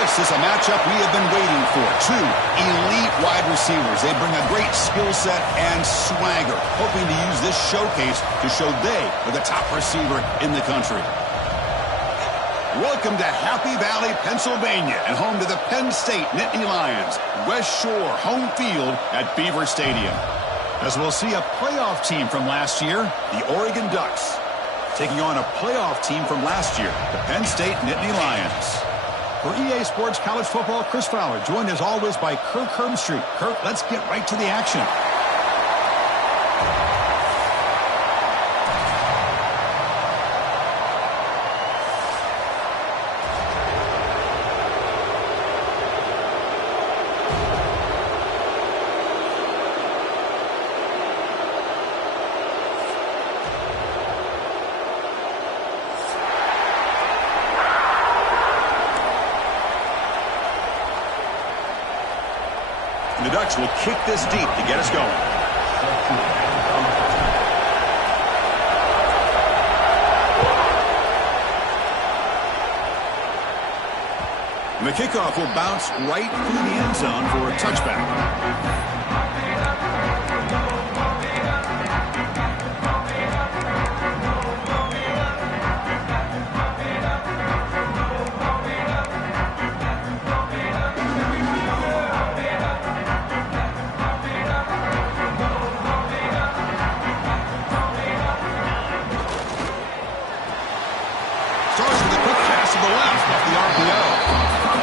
This is a matchup we have been waiting for. Two elite wide receivers. They bring a great skill set and swagger, hoping to use this showcase to show they are the top receiver in the country. Welcome to Happy Valley, Pennsylvania, and home to the Penn State Nittany Lions. West Shore home field at Beaver Stadium. As we'll see a playoff team from last year, the Oregon Ducks, taking on a playoff team from last year, the Penn State Nittany Lions. For EA Sports College Football, Chris Fowler, joined as always by Kirk Herbstreit. Kirk, let's get right to the action. The Ducks will kick this deep to get us going. And the kickoff will bounce right through the end zone for a touchback.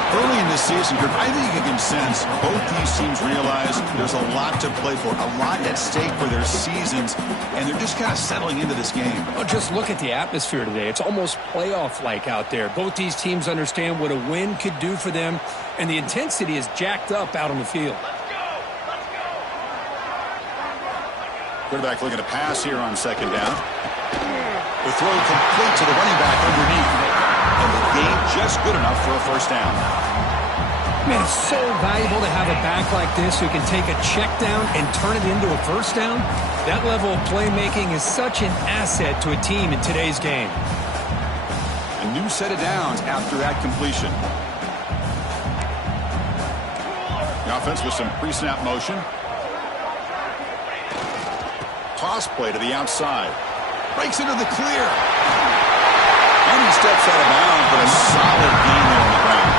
Early in this season, I think you can sense both these teams realize there's a lot to play for, a lot at stake for their seasons, and they're just kind of settling into this game. Well, just look at the atmosphere today. It's almost playoff-like out there. Both these teams understand what a win could do for them, and the intensity is jacked up out on the field. Quarterback looking to pass here on second down. The throw complete to the running back underneath. And the game just good enough for a first down. Man, it's so valuable to have a back like this who can take a check down and turn it into a first down. That level of playmaking is such an asset to a team in today's game. A new set of downs after that completion. The offense with some pre-snap motion. Toss play to the outside. Breaks into the clear. And he steps out of bounds, but a solid gain there on the ground.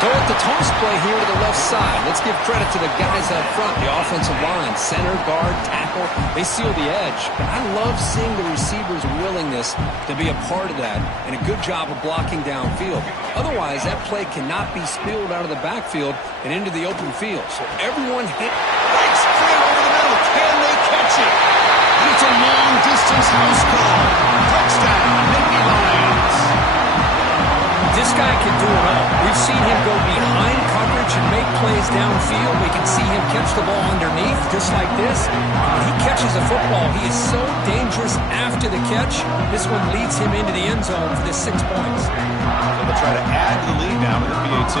Go with the toss play here to the left side. Let's give credit to the guys up front, the offensive line, center, guard, tackle. They seal the edge. But I love seeing the receivers' willingness to be a part of that and a good job of blocking downfield. Otherwise, that play cannot be spilled out of the backfield and into the open field. So everyone hit. Breaks clear over the middle. Can they catch it? And it's a long-distance house call. Touchdown, Nittany Lions. This guy can do it all. We've seen him go behind coverage and make plays downfield. We can see him catch the ball underneath, just like this. When he catches a football, he is so dangerous after the catch. This one leads him into the end zone for the 6 points. So they'll try to add to the lead now with the PAT.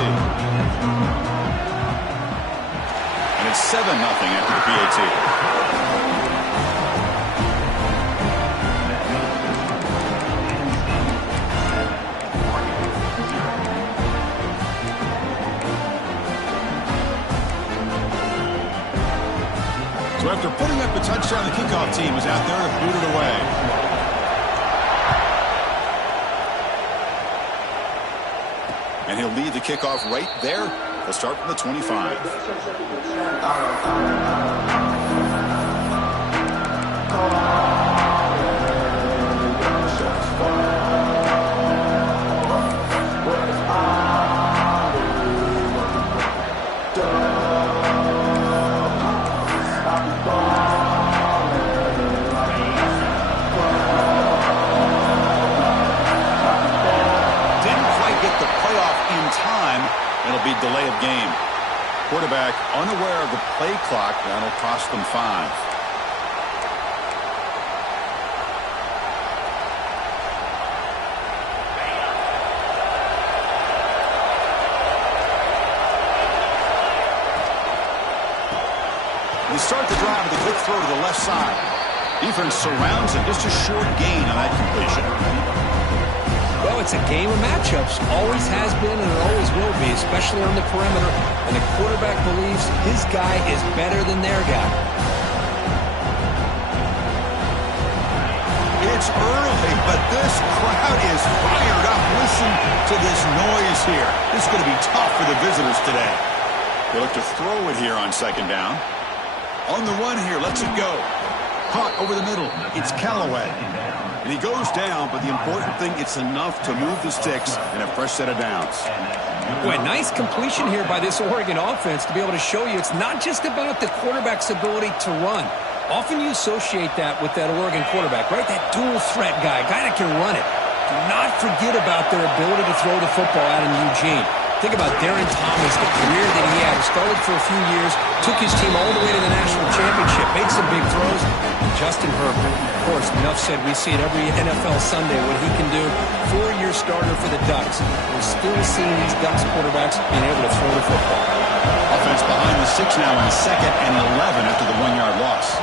And it's 7-0 after the PAT. So after putting up a touchdown, the kickoff team is out there to boot it away. And he'll lead the kickoff right there. They'll start from the 25. It'll be delay of game. Quarterback unaware of the play clock. That'll cost them 5. They start the drive with a quick throw to the left side. Defense surrounds him. Just a short gain on that completion. Well, it's It's a game of matchups. Always has been and it always will be, especially on the perimeter. And the quarterback believes his guy is better than their guy. It's early, but this crowd is fired up. Listen to this noise here. This is going to be tough for the visitors today. They look to throw it here on second down. On the run here, lets it go. Caught over the middle. It's Callaway. And he goes down, but the important thing, it's enough to move the sticks and a fresh set of downs. Boy, nice completion here by this Oregon offense to be able to show you it's not just about the quarterback's ability to run. Often you associate that with that Oregon quarterback, right? That dual threat guy that can run it. Do not forget about their ability to throw the football out in Eugene. Think about Darren Thomas, the career that he had. He started for a few years, took his team all the way to the national championship, made some big throws. And Justin Herbert, of course, enough said, we see it every NFL Sunday what he can do. 4-year starter for the Ducks. We're still seeing these Ducks quarterbacks being able to throw the football. Offense behind the 6 now in second and 11 after the 1-yard loss.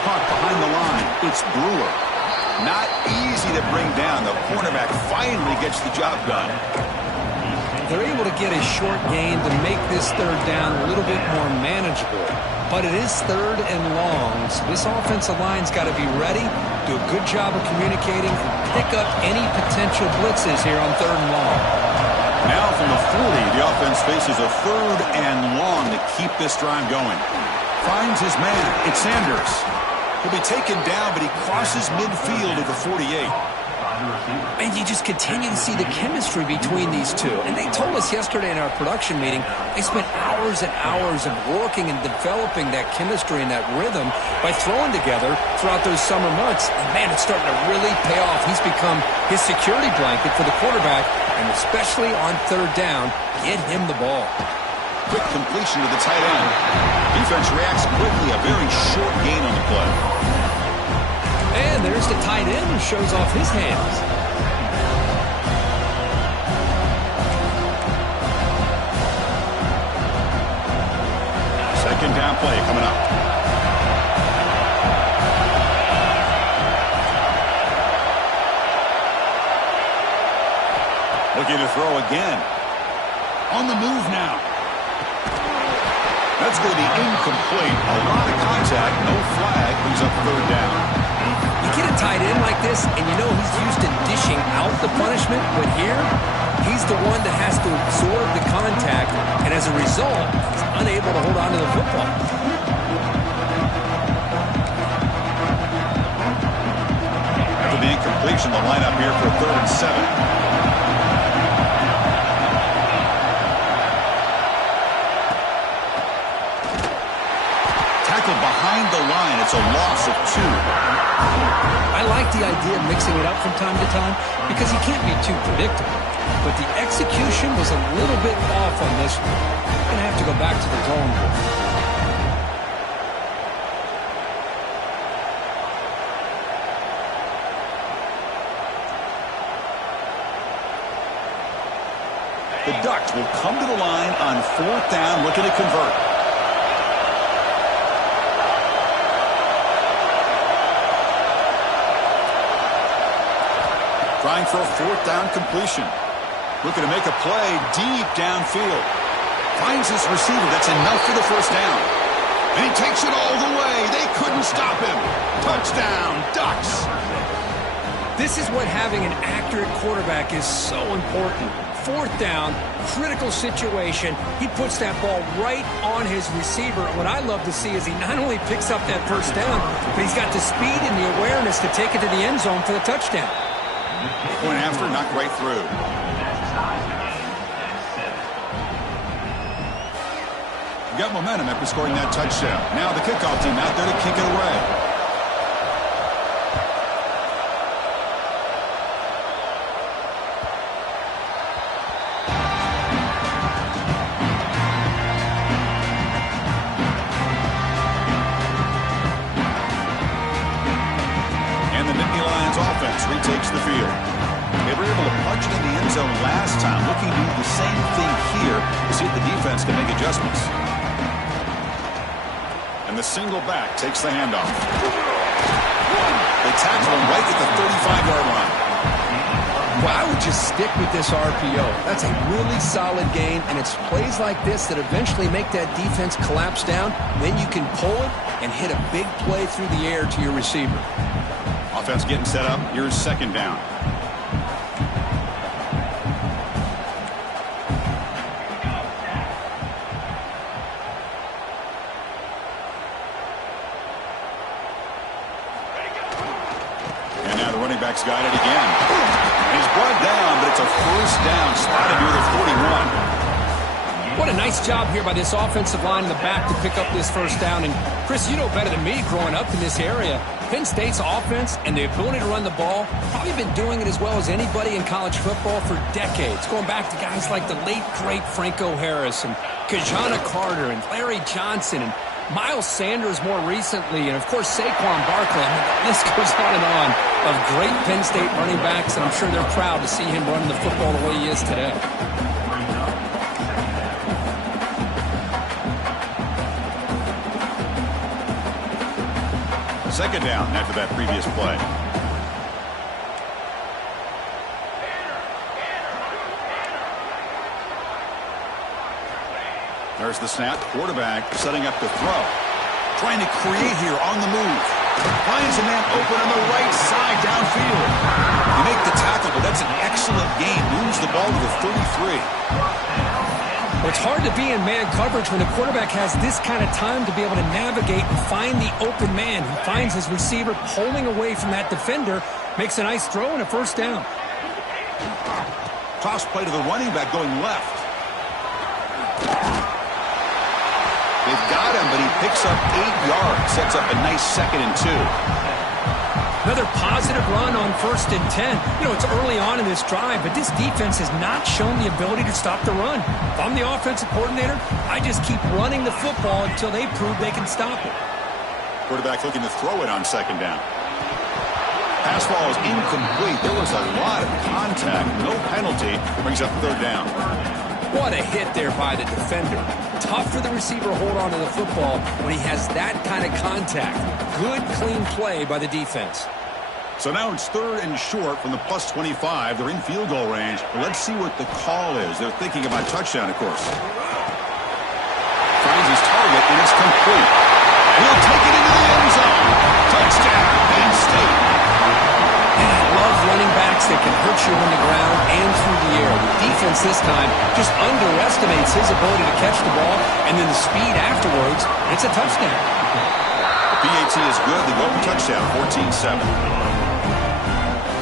Caught behind the line. It's Brewer. Not easy to bring down. The cornerback finally gets the job done. They're able to get a short gain to make this third down a little bit more manageable. But it is third and long, so this offensive line's got to be ready, do a good job of communicating, and pick up any potential blitzes here on third and long. Now from the 40, the offense faces a third and long to keep this drive going. Finds his man. It's Sanders. He'll be taken down, but he crosses midfield at the 48. And you just continue to see the chemistry between these two. And they told us yesterday in our production meeting, they spent hours and hours of working and developing that chemistry and that rhythm by throwing together throughout those summer months. And man, it's starting to really pay off. He's become his security blanket for the quarterback, and especially on third down, get him the ball. Quick completion to the tight end. Defense reacts quickly, a very short gain on the play. And there's the tight end who shows off his hands. Second down play coming up. Looking to throw again. On the move now. That's going to be incomplete. A lot of contact, no flag, brings up third down. You get a tight end like this, and you know he's used to dishing out the punishment, but here, he's the one that has to absorb the contact, and as a result, he's unable to hold on to the football. After the incompletion, the lineup here for 3rd and 7. Behind the line, it's a loss of 2. I like the idea of mixing it up from time to time because you can't be too predictable. But the execution was a little bit off on this one. We're going to have to go back to the drawing board. The Ducks will come to the line on 4th down, looking to convert. Trying for a 4th down completion. Looking to make a play deep downfield. Finds his receiver. That's enough for the first down. And he takes it all the way. They couldn't stop him. Touchdown, Ducks. This is what having an accurate quarterback is so important. 4th down, critical situation. He puts that ball right on his receiver. What I love to see is he not only picks up that first down, but he's got the speed and the awareness to take it to the end zone for the touchdown. Point after, knocked right through. Got momentum after scoring that touchdown. Now the kickoff team out there to kick it away. Retakes the field. They were able to punch it in the end zone last time. Looking to do the same thing here to see if the defense can make adjustments. And the single back takes the handoff. They tackle him right at the 35-yard line. Well, I would just stick with this RPO. That's a really solid gain, and it's plays like this that eventually make that defense collapse down. Then you can pull it and hit a big play through the air to your receiver. Offense getting set up. Here's second down. And now the running back's got it again. He's brought down, but it's a first down, slotted near the 41. What a nice job here by this offensive line in the back to pick up this first down. And, Chris, you know better than me growing up in this area, Penn State's offense and the ability to run the ball, probably been doing it as well as anybody in college football for decades, going back to guys like the late, great Franco Harris and Kajana Carter and Larry Johnson and Miles Sanders more recently, and, of course, Saquon Barkley. I mean, the list goes on of great Penn State running backs, and I'm sure they're proud to see him running the football the way he is today. Second down after that previous play. There's the snap. Quarterback setting up the throw. Trying to create here on the move. Finds a man open on the right side downfield. You make the tackle, but that's an excellent gain. Moves the ball to the 33. Well, it's hard to be in man coverage when the quarterback has this kind of time to be able to navigate and find the open man. He finds his receiver pulling away from that defender, makes a nice throw and a first down. Toss play to the running back going left. They've got him, but he picks up 8 yards. Sets up a nice 2nd and 2. Another positive run on 1st and 10. You know, it's early on in this drive, but this defense has not shown the ability to stop the run. If I'm the offensive coordinator, I just keep running the football until they prove they can stop it. Quarterback looking to throw it on 2nd down. Pass ball is incomplete. There was a lot of contact. No penalty. Brings up 3rd down. What a hit there by the defender. Tough for the receiver to hold on to the football when he has that kind of contact. Good, clean play by the defense. So now it's 3rd and short from the plus 25. They're in field goal range. But let's see what the call is. They're thinking about touchdown, of course. Finds his target, and it's complete. He'll take it into the end zone. Touchdown, Penn State. And I love running backs that can hurt you on the ground and through the air. The defense this time just underestimates his ability to catch the ball, and then the speed afterwards, it's a touchdown. PAT is good. They go for touchdown, 14-7.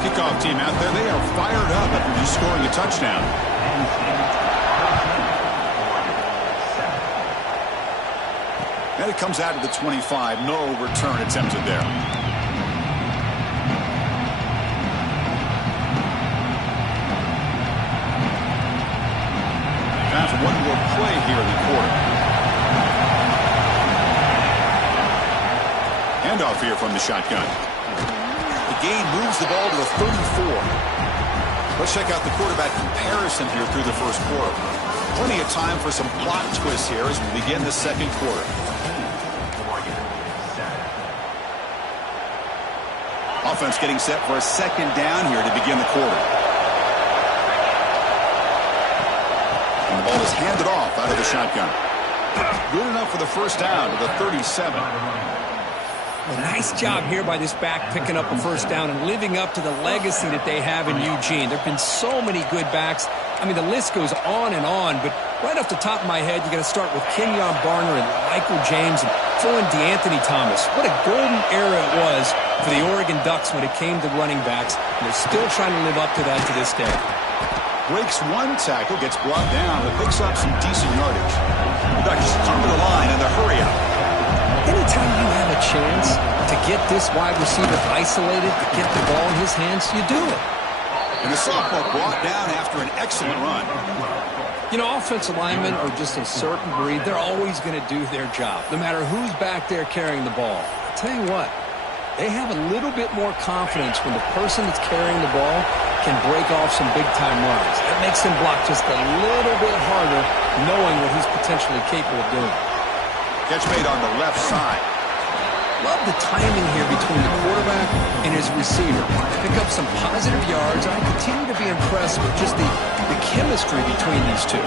Kickoff team out there, they are fired up after just scoring a touchdown. And it comes out of the 25. No return attempted there. Time for one more play here in the quarter. Handoff here from the shotgun. The gain moves the ball to the 34. Let's check out the quarterback comparison here through the first quarter. Plenty of time for some plot twists here as we begin the second quarter. Offense getting set for a 2nd down here to begin the quarter. And the ball is handed off out of the shotgun. Good enough for the first down to the 37. A nice job here by this back picking up a first down and living up to the legacy that they have in Eugene. There have been so many good backs. I mean, the list goes on and on, but right off the top of my head, you got to start with Kenyon Barner and Michael James and throw in DeAnthony Thomas. What a golden era it was for the Oregon Ducks when it came to running backs, and they're still trying to live up to that to this day. Breaks one tackle, gets brought down, but picks up some decent yardage. The Ducks come to the line in the hurry up. Anytime you have a chance to get this wide receiver isolated, to get the ball in his hands, you do it. And the sophomore brought down after an excellent run. You know, offensive linemen are just a certain breed. They're always going to do their job, no matter who's back there carrying the ball. I'll tell you what, they have a little bit more confidence when the person that's carrying the ball can break off some big-time runs. That makes him block just a little bit harder, knowing what he's potentially capable of doing. Catch made on the left side. Love the timing here between the quarterback and his receiver. Pick up some positive yards. I continue to be impressed with just the chemistry between these two.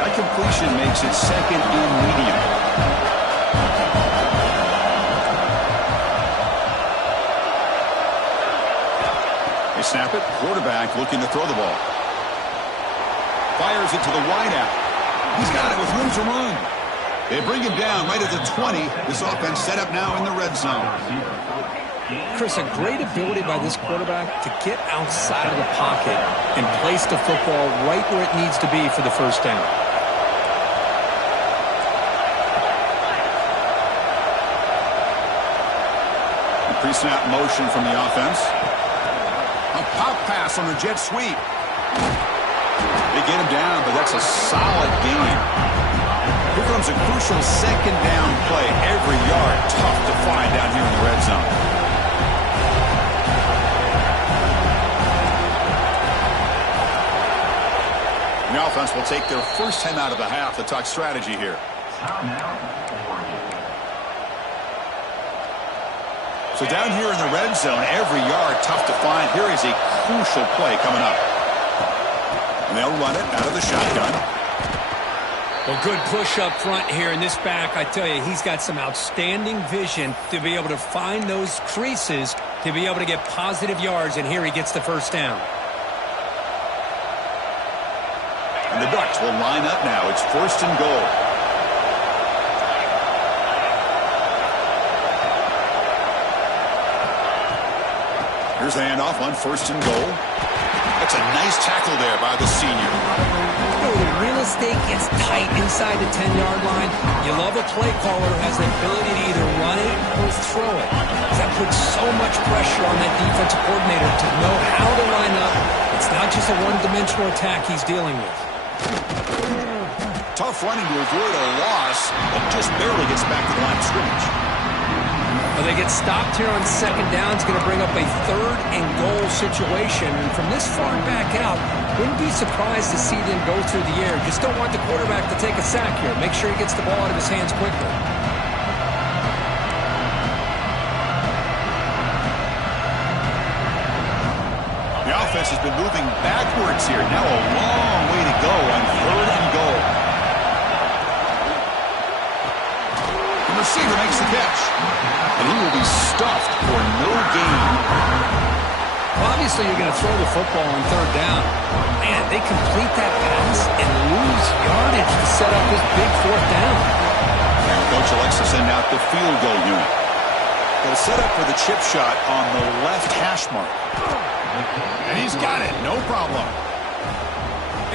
That completion makes it second and medium. They snap it. Quarterback looking to throw the ball. Fires it to the wideout. He's got it with room to run. They bring him down right at the 20. This offense set up now in the red zone. Chris, a great ability by this quarterback to get outside of the pocket and place the football right where it needs to be for the first down. Pre-snap motion from the offense. A pop pass on the jet sweep. They get him down, but that's a solid gain. Here comes a crucial second down play. Every yard tough to find down here in the red zone. The offense will take their first 10 out of the half to talk strategy here. So down here in the red zone, every yard tough to find. Here is a crucial play coming up. And they'll run it out of the shotgun. Well, good push up front here in this back. I tell you, he's got some outstanding vision to be able to find those creases, to be able to get positive yards, and here he gets the first down. And the Ducks will line up now. It's first and goal. Here's the handoff on first and goal. That's a nice tackle there by the senior. The real estate gets tight inside the 10-yard line. You love a play caller who has the ability to either run it or throw it. That puts so much pressure on that defensive coordinator to know how to line up. It's not just a one-dimensional attack he's dealing with. Tough running to avoid a loss, but just barely gets back to the line of scrimmage. Well, they get stopped here on second down. It's going to bring up a third and goal situation. And from this far back out, wouldn't be surprised to see them go through the air. Just don't want the quarterback to take a sack here. Make sure he gets the ball out of his hands quickly. The offense has been moving backwards here. Now a long way to go on third and goal. The receiver makes the catch. And he will be stuffed for no gain. Well, obviously, you're going to throw the football on third down. Man, they complete that pass and lose yardage to set up this big fourth down. And Coach elects to send out the field goal unit. They'll set up for the chip shot on the left hash mark. And he's got it, no problem.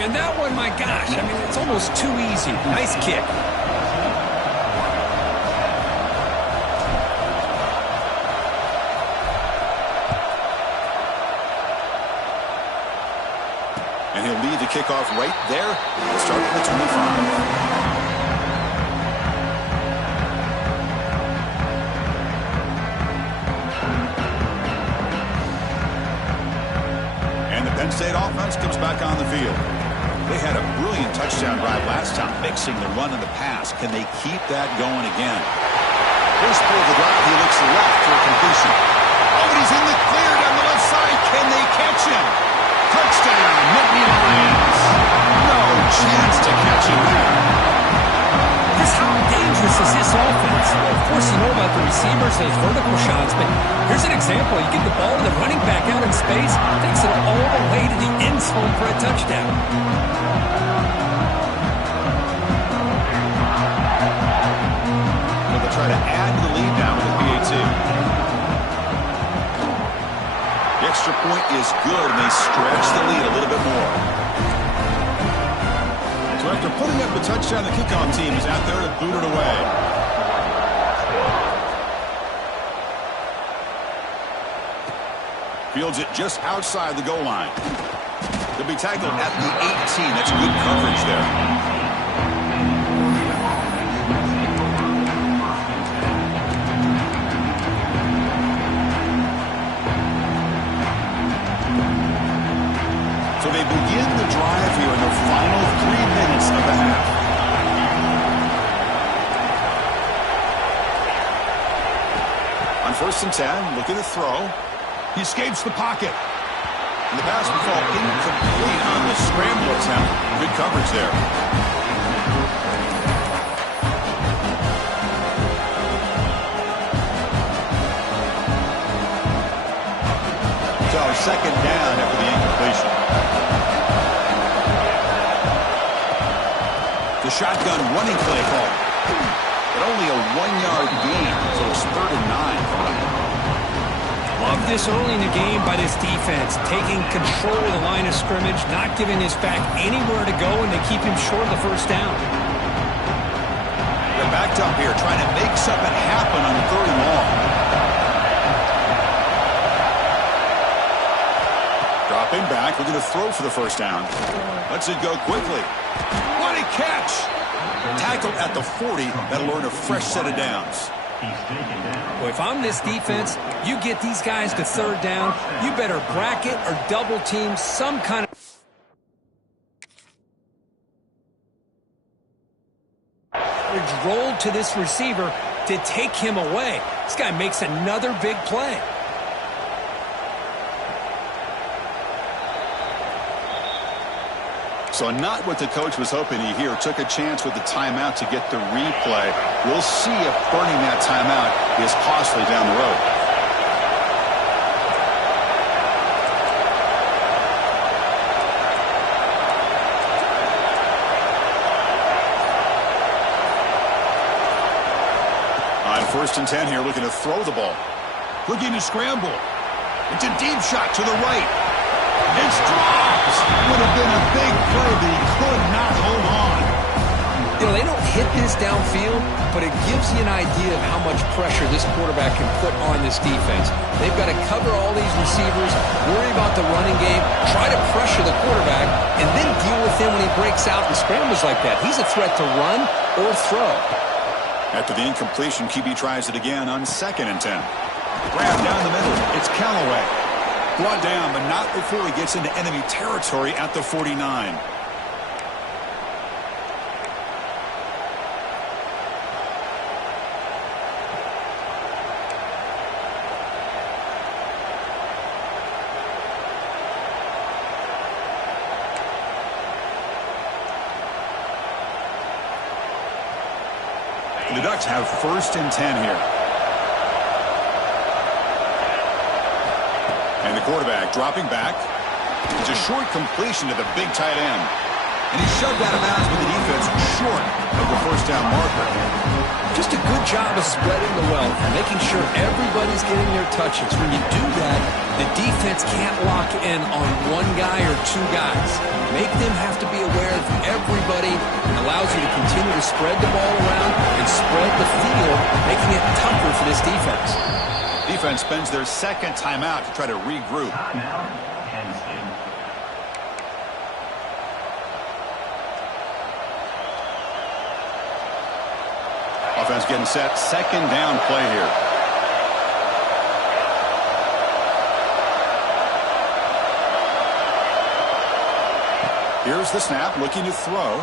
And that one, my gosh, I mean, it's almost too easy. Nice kick. And he'll lead the kickoff right there. Start at the 25. And the Penn State offense comes back on the field. They had a brilliant touchdown drive last time, mixing the run and the pass. Can they keep that going again? First play of the drive, he looks left for a completion. Oh, but he's in the clear down the left side. Can they catch him? Touchdown, Nittany Lions. No chance to catch him there. Just how dangerous is this offense? Well, of course, you know about the receivers, those vertical shots, but here's an example. You get the ball to the running back out in space, takes it all the way to the end zone for a touchdown. Well, they'll try to add to the lead now with the PAT. The extra point is good, and they stretch the lead a little bit more. So after putting up the touchdown, the kickoff team is out there to boot it away. Fields it just outside the goal line. They'll be tackled at the 18. That's good coverage there. So they begin the drive here in the final 3 minutes of the half. first and 10, looking to throw. He escapes the pocket. And the pass will fall incomplete on the scramble attempt. Good coverage there. So second down after the incompletion. The shotgun running play call. But only a 1-yard gain, so it's 3rd and 9. Love this early in the game by this defense, taking control of the line of scrimmage, not giving this back anywhere to go, and they keep him short of the first down. They're backed up here, trying to make something happen on 3rd and long. Dropping back, looking to throw for the first down. Lets it go quickly. What a catch! Tackle at the 40. That'll earn a fresh set of downs. Well, if I'm this defense, you get these guys to 3rd down, you better bracket or double team some kind of roll to this receiver to take him away. This guy makes another big play. So not what the coach was hoping to hear. Took a chance with the timeout to get the replay. We'll see if burning that timeout is costly down the road. On 1st and 10 here, looking to throw the ball. Looking to scramble. It's a deep shot to the right. It's dropped. Would have been a big play, but he could not hold on. You know, they don't hit this downfield, but it gives you an idea of how much pressure this quarterback can put on this defense. They've got to cover all these receivers, worry about the running game, try to pressure the quarterback, and then deal with him when he breaks out and scrambles like that. He's a threat to run or throw. After the incompletion, QB tries it again on 2nd and 10. Grab down the middle. It's Callaway. Brought down, but not before he gets into enemy territory at the 49. The Ducks have 1st and 10 here. And the quarterback dropping back. It's a short completion to the big tight end. And he's shoved out of bounds with the defense short of the first down marker. Just a good job of spreading the wealth, making sure everybody's getting their touches. When you do that, the defense can't lock in on one guy or two guys. Make them have to be aware of everybody. It allows you to continue to spread the ball around and spread the field, making it tougher for this defense. Defense spends their 2nd timeout to try to regroup. Offense getting set. 2nd down play here. Here's the snap, looking to throw.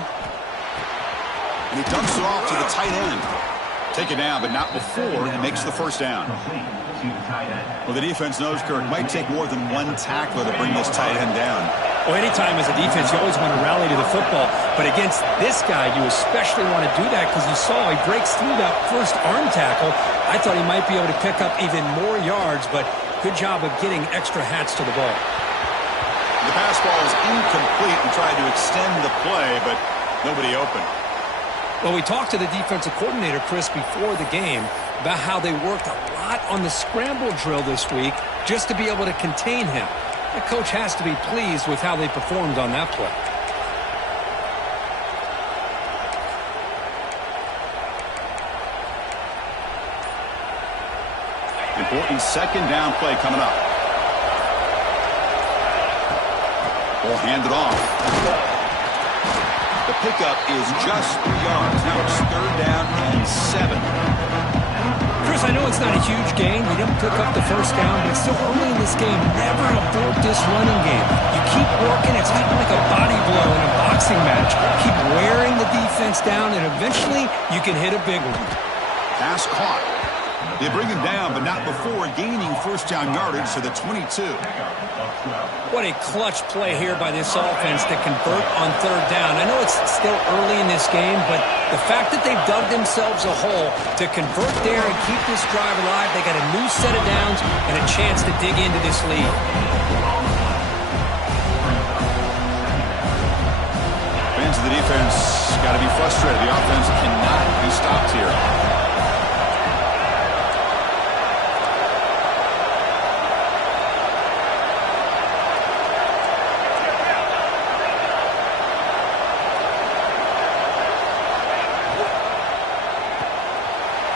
And he dumps it off to the tight end. Take it down, but not before it makes the first down. Well, the defense knows, Kirk, might take more than one tackler to bring this tight end down. Well, anytime as a defense, you always want to rally to the football. But against this guy, you especially want to do that because you saw he breaks through that first arm tackle. I thought he might be able to pick up even more yards, but good job of getting extra hats to the ball. The pass ball is incomplete and tried to extend the play, but nobody open. Well, we talked to the defensive coordinator, Chris, before the game about how they worked a lot on the scramble drill this week just to be able to contain him. The coach has to be pleased with how they performed on that play. Important 2nd down play coming up. Ball handed off. The pickup is just 3 yards. Now it's 3rd down and 7. Chris, I know it's not a huge gain. You didn't pick up the first down, but it's still early in this game. Never abort this running game. You keep working. It's kind of like a body blow in a boxing match. Keep wearing the defense down, and eventually you can hit a big one. Pass caught. They bring him down, but not before gaining first down yardage to the 22. What a clutch play here by this offense to convert on third down. I know it's still early in this game, but the fact that they've dug themselves a hole to convert there and keep this drive alive, they got a new set of downs and a chance to dig into this lead. Fans of the defense got to be frustrated. The offense cannot be stopped here.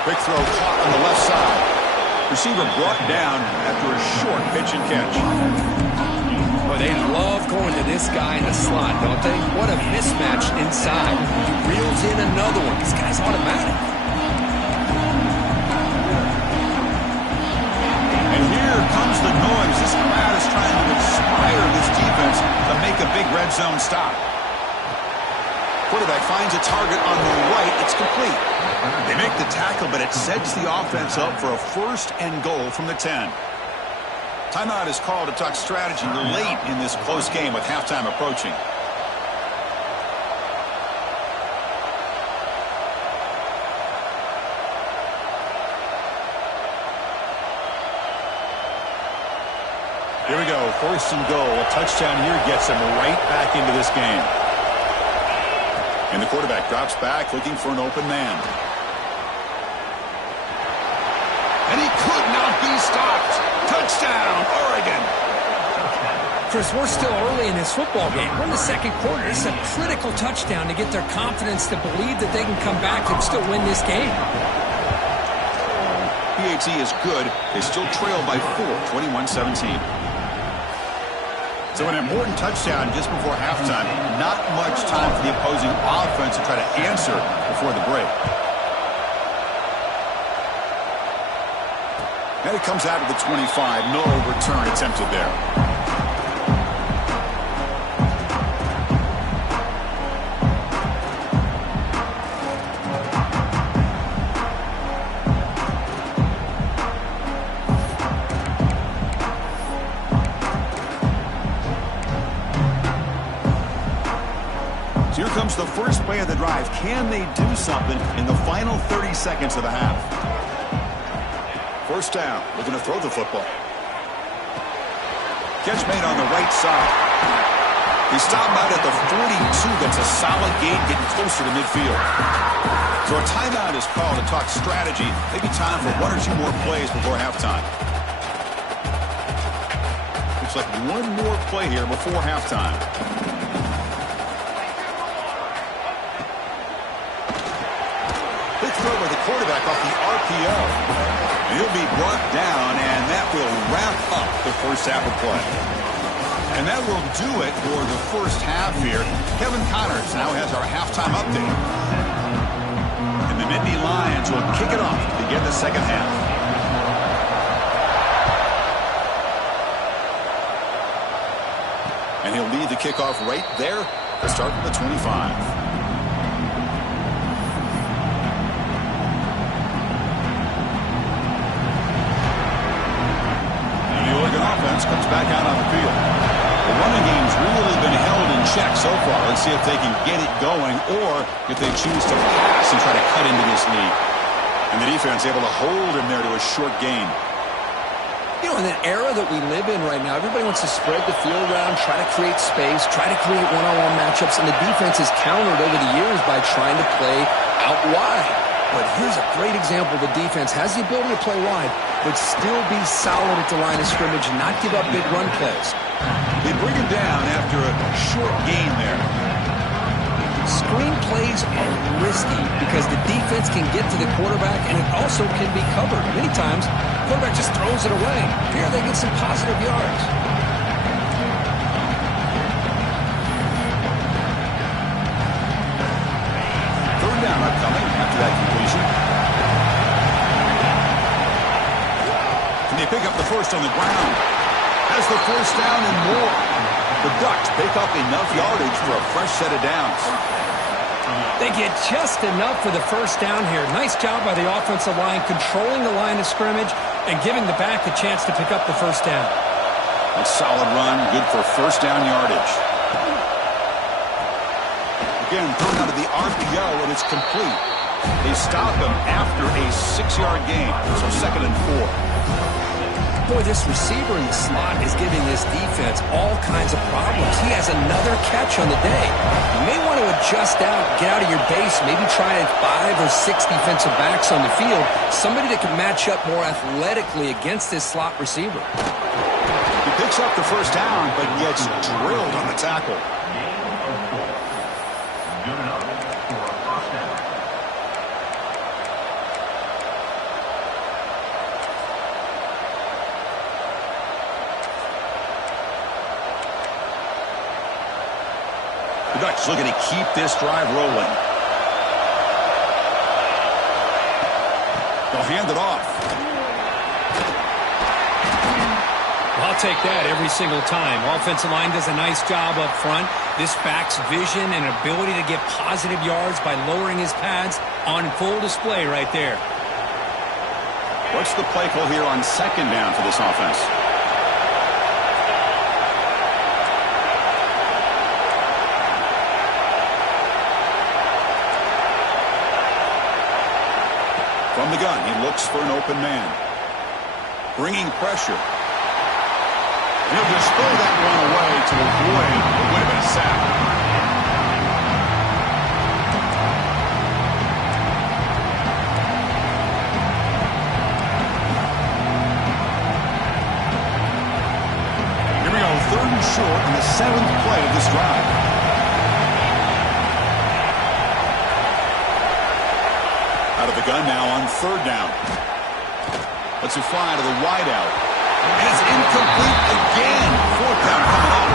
Quick throw caught on the left side. Receiver brought down after a short pitch and catch. Boy, they love going to this guy in the slot, don't they? What a mismatch inside. He reels in another one. This guy's automatic. And here comes the noise. This crowd is trying to inspire this defense to make a big red zone stop. Quarterback finds a target on the right. It's complete. They make the tackle, but it sets the offense up for a first and goal from the 10. Timeout is called to talk strategy late in this close game with halftime approaching. Here we go, first and goal. A touchdown here gets them right back into this game. And the quarterback drops back looking for an open man. And he could not be stopped. Touchdown, Oregon. Chris, we're still early in this football game. We're in the second quarter. This is a critical touchdown to get their confidence to believe that they can come back and still win this game. PAT is good. They still trail by 4, 21-17. So an important touchdown just before halftime. Not much time for the opposing offense to try to answer before the break. And it comes out of the 25. No return attempted there. So here comes the first play of the drive. Can they do something in the final 30 seconds of the half? First down, looking to throw the football. Catch made on the right side. He stopped out at the 42. That's a solid gain, getting closer to midfield. So a timeout is called to talk strategy. Maybe time for 1 or 2 more plays before halftime. Looks like one more play here before halftime. Big throw by the quarterback off the RPO. He'll be brought down, and that will wrap up the first half of play. And that will do it for the first half here. Kevin Connors now has our halftime update. And the Nittany Lions will kick it off to begin the second half. And he'll lead the kickoff right there to start from the 25. Offense comes back out on the field. The running game's really been held in check so far. Let's see if they can get it going or if they choose to pass and try to cut into this lead. And the defense able to hold him there to a short gain. You know, in an era that we live in right now, everybody wants to spread the field around, try to create space, try to create one-on-one matchups, and the defense has countered over the years by trying to play out wide. But here's a great example. The defense has the ability to play wide, but still be solid at the line of scrimmage and not give up big run plays. They bring him down after a short gain there. Screen plays are risky because the defense can get to the quarterback and it also can be covered. Many times, the quarterback just throws it away. Here they get some positive yards. Third down upcoming after that completion. And they pick up the first on the ground. Has the first down and more. The Ducks pick up enough yardage for a fresh set of downs. They get just enough for the first down here. Nice job by the offensive line, controlling the line of scrimmage and giving the back a chance to pick up the first down. A solid run, good for first down yardage. Again, thrown out of the RPO, and it's complete. They stop him after a 6-yard gain, so 2nd and 4. Boy, this receiver in the slot is giving this defense all kinds of problems. He has another catch on the day. You may want to adjust out, get out of your base, maybe try 5 or 6 defensive backs on the field, somebody that can match up more athletically against this slot receiver. He picks up the first down, but gets drilled on the tackle. The Ducks looking to keep this drive rolling. They'll hand it off. I'll take that every single time. Offensive line does a nice job up front. This back's vision and ability to get positive yards by lowering his pads on full display right there. What's the play call here on 2nd down for this offense? From the gun, he looks for an open man. Bringing pressure. He'll just throw that one away to avoid the win and a sack. Here we go, 3rd and short on the 7th play of this drive. Out of the gun now on 3rd down. Let's it fly to the wideout. And it's incomplete again. 4th down coming up.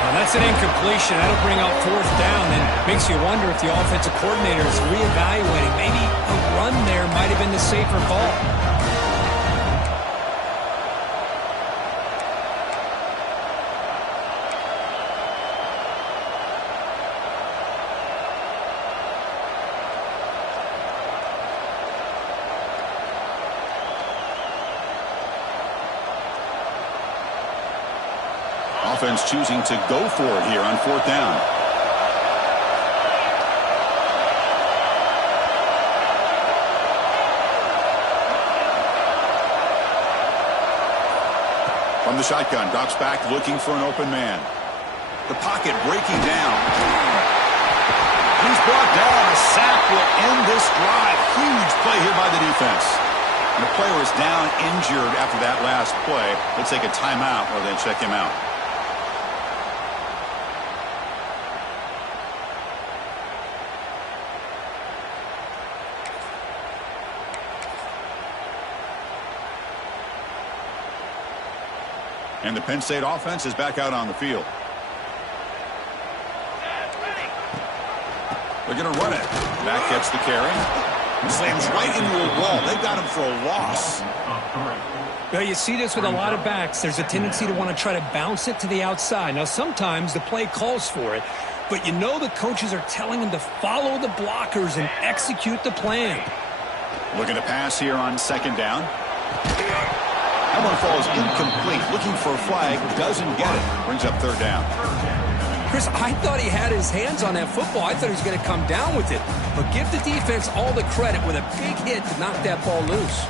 Well, that's an incompletion. That'll bring up 4th down and makes you wonder if the offensive coordinator is reevaluating. Maybe a run there might have been the safer call. Offense choosing to go for it here on 4th down. From the shotgun, drops back looking for an open man. The pocket breaking down. He's brought down. A sack will end this drive. Huge play here by the defense. And the player is down injured after that last play. Let's take a timeout while they check him out. And the Penn State offense is back out on the field. They're going to run it. Back gets the carry. Slams right into a wall. They got him for a loss. Well, you see this with a lot of backs. There's a tendency to want to try to bounce it to the outside. Now, sometimes the play calls for it, but you know the coaches are telling them to follow the blockers and execute the plan. Looking to pass here on 2nd down. That one falls incomplete. Looking for a flag. Doesn't get it. Brings up 3rd down. Chris, I thought he had his hands on that football. I thought he was going to come down with it. But give the defense all the credit with a big hit to knock that ball loose.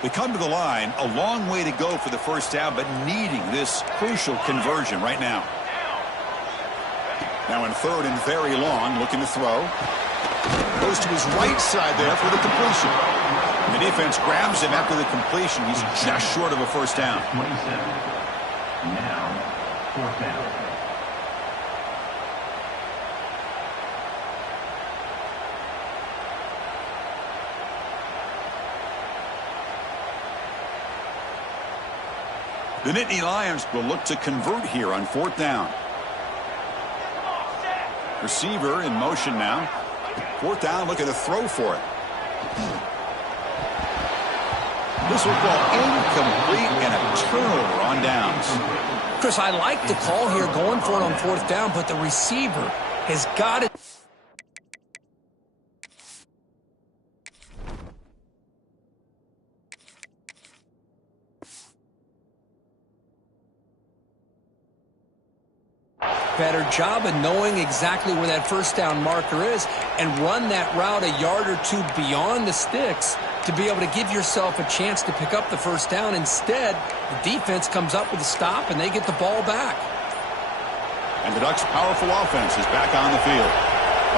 They come to the line. A long way to go for the first down, but needing this crucial conversion right now. Now in 3rd and very long, looking to throw. Goes to his right side there for the completion. And the defense grabs him after the completion. He's just short of a first down. 27. Now, 4th down. The Nittany Lions will look to convert here on 4th down. Receiver in motion now. 4th down, looking to throw for it. This football incomplete and a turnover on downs. Chris, I like the call here going for it on fourth down, but the receiver has got it. Better job of knowing exactly where that first down marker is and run that route a yard or two beyond the sticks to be able to give yourself a chance to pick up the first down. Instead, the defense comes up with a stop and they get the ball back. And the Ducks' powerful offense is back on the field.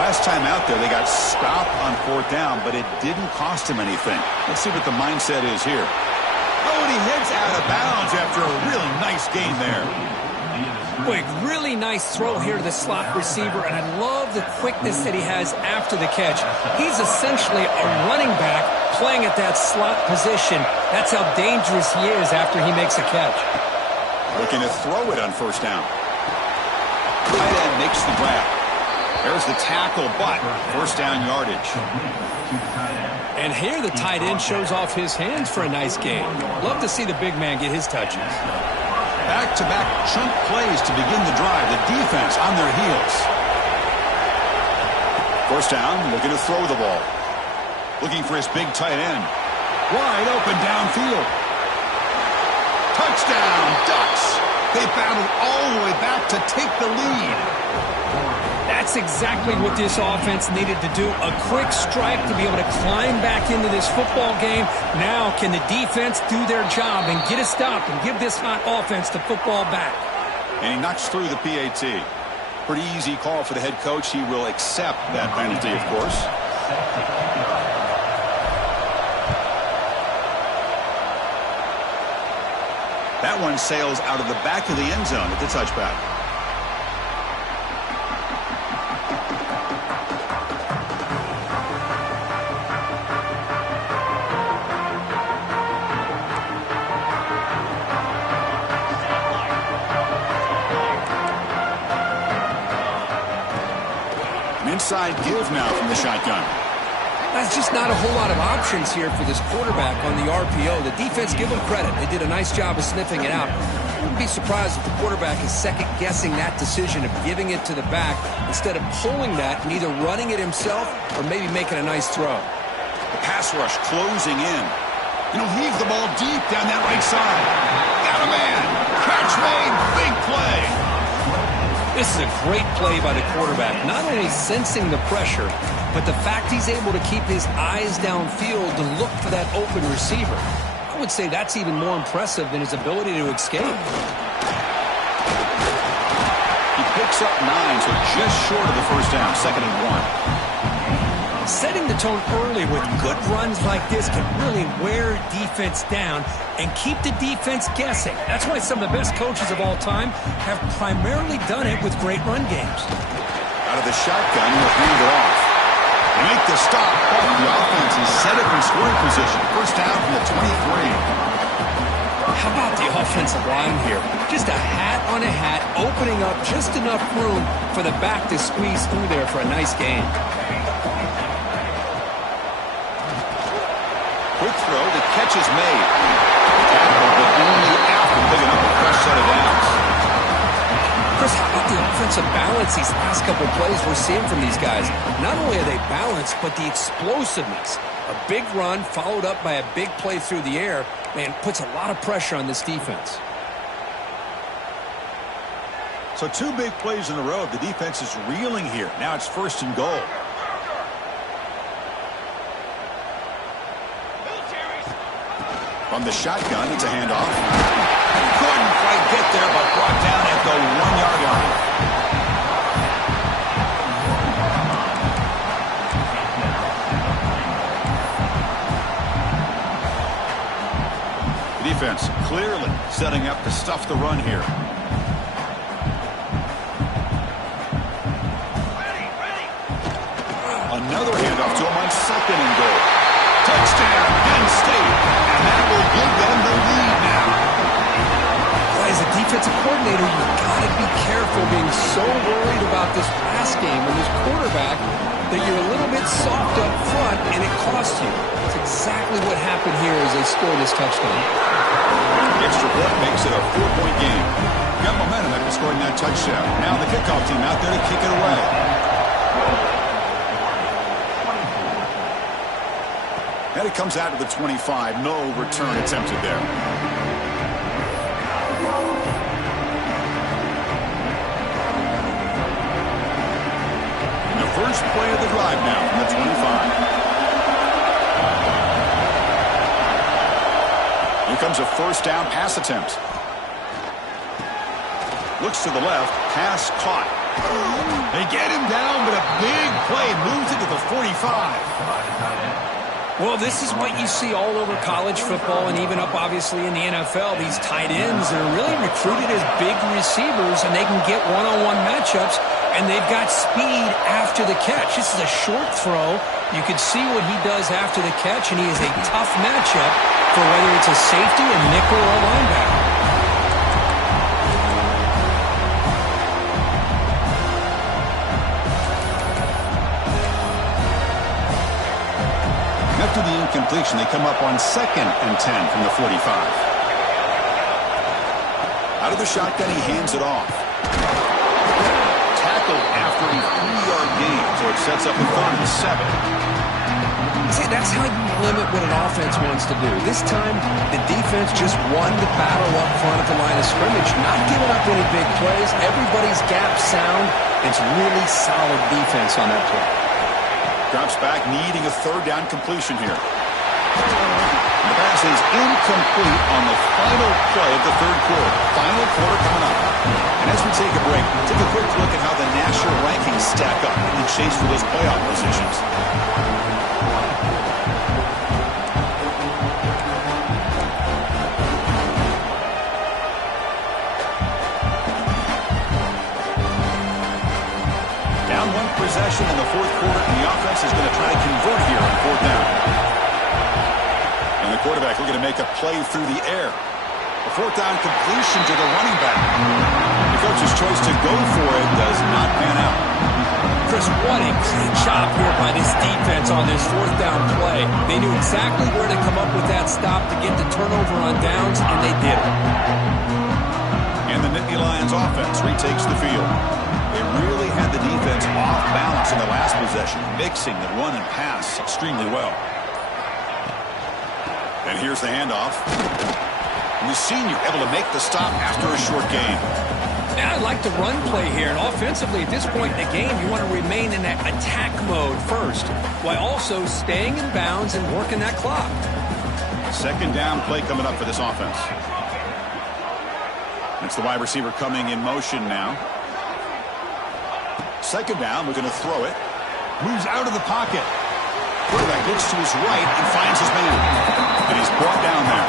Last time out there, they got stopped on fourth down, but it didn't cost him anything. Let's see what the mindset is here. Oh, and he heads out of bounds after a really nice gain there. Boy, really nice throw here to the slot receiver, and I love the quickness that he has after the catch. He's essentially a running back playing at that slot position. That's how dangerous he is after he makes a catch. Looking to throw it on first down. Tight end makes the grab. There's the tackle, but first down yardage. And here the tight end shows off his hands for a nice gain. Love to see the big man get his touches. Back-to-back chunk plays to begin the drive. The defense on their heels. First down, looking to throw the ball. Looking for his big tight end. Wide open downfield. Touchdown, Ducks. They battled all the way back to take the lead. That's exactly what this offense needed to do. A quick strike to be able to climb back into this football game. Now can the defense do their job and get a stop and give this hot offense the football back? And he knocks through the PAT. Pretty easy call for the head coach. He will accept that penalty, of course. That one sails out of the back of the end zone at the touchback. Inside give now from the shotgun. That's just not a whole lot of options here for this quarterback on the RPO. The defense, give them credit. They did a nice job of sniffing it out. I wouldn't be surprised if the quarterback is second-guessing that decision of giving it to the back instead of pulling that and either running it himself or maybe making a nice throw. The pass rush closing in. Heave the ball deep down that right side. Got a man. Catch made. Big play. This is a great play by the quarterback, not only sensing the pressure, but the fact he's able to keep his eyes downfield to look for that open receiver. I would say that's even more impressive than his ability to escape. He picks up 9, so just short of the first down, 2nd and 1. Setting the tone early with good runs like this can really wear defense down and keep the defense guessing. That's why some of the best coaches of all time have primarily done it with great run games. Out of the shotgun, he'll hand it off. They make the stop, but the offense is set up in scoring position. First down from the 23. How about the offensive line here? Just a hat on a hat, opening up just enough room for the back to squeeze through there for a nice gain. Quick throw, the catch is made. Tackle, but only after picking up a fresh set of downs. Chris, how about the offensive balance these last couple plays we're seeing from these guys? Not only are they balanced, but the explosiveness. A big run followed up by a big play through the air, man, puts a lot of pressure on this defense. So 2 big plays in a row. The defense is reeling here. Now it's 1st and goal. From the shotgun, it's a handoff. Couldn't quite get there, but brought down at the 1-yard line. The defense clearly setting up to stuff the run here. Another handoff to him on 2nd and goal. Touchdown, Penn State, and that will give them the lead now. As a defensive coordinator, you've got to be careful being so worried about this pass game and this quarterback that you're a little bit soft up front and it costs you. That's exactly what happened happen here as they score this touchdown. Extra point makes it a 4-point game. Got momentum after scoring that touchdown. Now the kickoff team out there to kick it away. And it comes out to the 25. No return attempted there. And the first play of the drive now from the 25. Here comes a first down pass attempt. Looks to the left. Pass caught. They get him down, but a big play moves it to the 45. Well, this is what you see all over college football and even up, obviously, in the NFL. These tight ends are really recruited as big receivers, and they can get one-on-one matchups, and they've got speed after the catch. This is a short throw. You can see what he does after the catch, and he is a tough matchup for whether it's a safety, a nickel, or a linebacker. After the incompletion, they come up on 2nd and 10 from the 45. Out of the shotgun, he hands it off. Tackled after a 3-yard gain, so it sets up a 3rd and 7. See, that's how you limit what an offense wants to do. This time, the defense just won the battle up front at the line of scrimmage, not giving up any big plays. Everybody's gap sound. It's really solid defense on that play. Drops back, needing a 3rd down completion here. The pass is incomplete on the final play of the 3rd quarter. Final quarter coming up. And as we take a break, take a quick look at how the national rankings stack up in the chase for those playoff positions. Possession in the 4th quarter, and the offense is going to try to convert here on 4th down. And the quarterback looking to make a play through the air. A 4th down completion to the running back. The coach's choice to go for it does not pan out. Chris, what a great job here by this defense on this 4th down play. They knew exactly where to come up with that stop to get the turnover on downs, and they did it. And the Nittany Lions offense retakes the field. They really had the defense off balance in the last possession, mixing the run and pass extremely well. And here's the handoff. And the senior able to make the stop after a short gain. Now, I like the run play here, and offensively at this point in the game, you want to remain in that attack mode first, while also staying in bounds and working that clock. 2nd down play coming up for this offense. It's the wide receiver coming in motion now. 2nd down, we're going to throw it. Moves out of the pocket. Quarterback looks to his right and finds his man. And he's brought down there.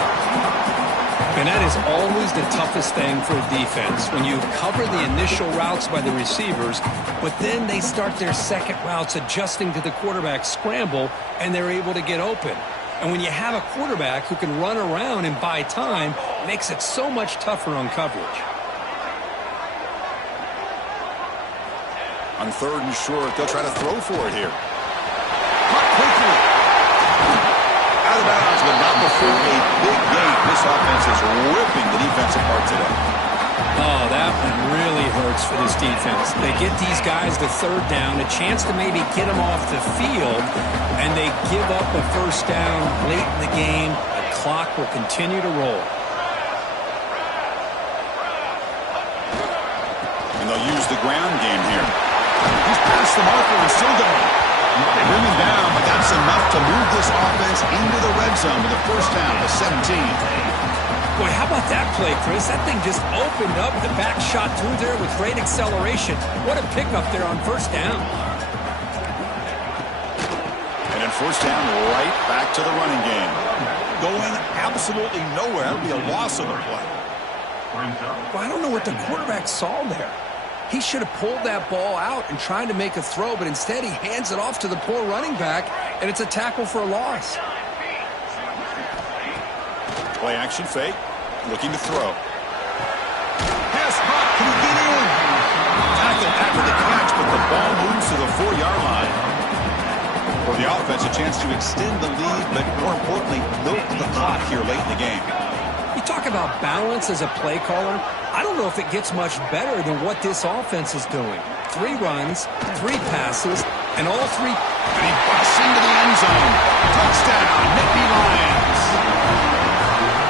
And that is always the toughest thing for a defense, when you cover the initial routes by the receivers, but then they start their second routes adjusting to the quarterback's scramble, and they're able to get open. And when you have a quarterback who can run around and buy time, it makes it so much tougher on coverage. On 3rd and short, they'll try to throw for it here. Caught quickly. Out of bounds, but not before a big game. This offense is ripping the defense apart today. Oh, that one really hurts for this defense. They get these guys the 3rd down, a chance to maybe get them off the field, and they give up a 1st down late in the game. The clock will continue to roll. And they'll use the ground game here. He's past the marker and still going. They bring him down, but that's enough to move this offense into the red zone with a 1st down to 17. Boy, how about that play, Chris? That thing just opened up. The back shot through there with great acceleration. What a pickup there on 1st down. And then 1st down, right back to the running game. Going absolutely nowhere. That would be a loss of the play. Well, I don't know what the quarterback saw there. He should have pulled that ball out and tried to make a throw, but instead he hands it off to the poor running back, and it's a tackle for a loss. Play action fake, looking to throw. Pass hot, can he get in? Tackle after the catch, but the ball moves to the 4-yard line. For the offense, a chance to extend the lead, but more importantly, milk the clock here late in the game. You talk about balance as a play caller. I don't know if it gets much better than what this offense is doing. 3 runs, 3 passes, and all 3. And he busts into the end zone. Touchdown, Nittany Lions.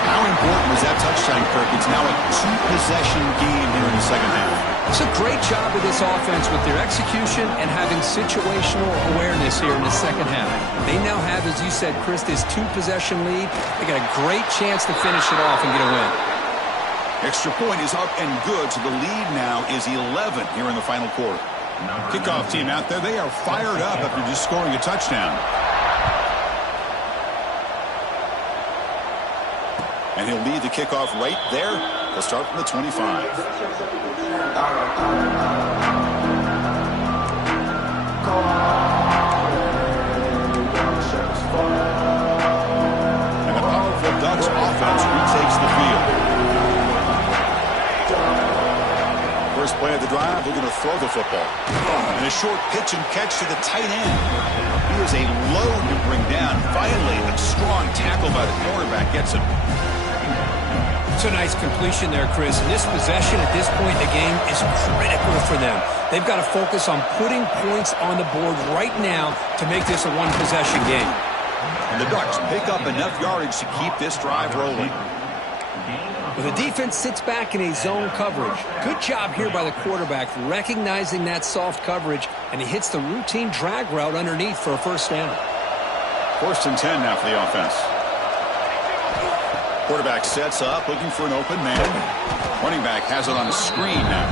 How important was that touchdown, Kirk? It's now a 2-possession game here in the second half. It's a great job of this offense with their execution and having situational awareness here in the second half. They now have, as you said, Chris, this 2-possession lead. They got a great chance to finish it off and get a win. Extra point is up and good, so the lead now is 11 here in the final quarter. Kickoff team out there, they are fired up after just scoring a touchdown. And he'll lead the kickoff right there. They'll start from the 25. And the powerful Ducks offense retakes the field. First play of the drive, they're going to throw the football. And a short pitch and catch to the tight end. He is a load to bring down. Finally, a strong tackle by the cornerback gets him. It's a nice completion there, Chris. And this possession at this point in the game is critical for them. They've got to focus on putting points on the board right now to make this a 1-possession game. And the Ducks pick up enough yardage to keep this drive rolling. Well, the defense sits back in a zone coverage. Good job here by the quarterback recognizing that soft coverage, and he hits the routine drag route underneath for a first down. 1st and 10 now for the offense. Quarterback sets up, looking for an open man. Running back has it on a screen now.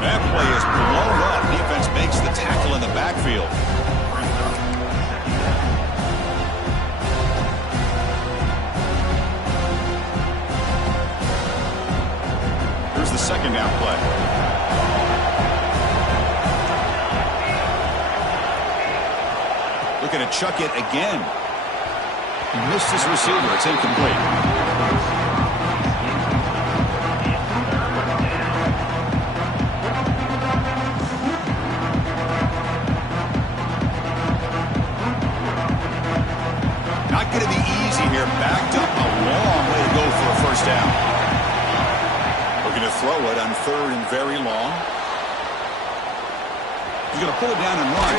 That play is blown up. Defense makes the tackle in the backfield. Here's the second down play. Looking to chuck it again. He missed his receiver. It's incomplete. Not going to be easy here. Backed up a long way to go for a first down. We're going to throw it on 3rd and very long. He's going to pull it down and run.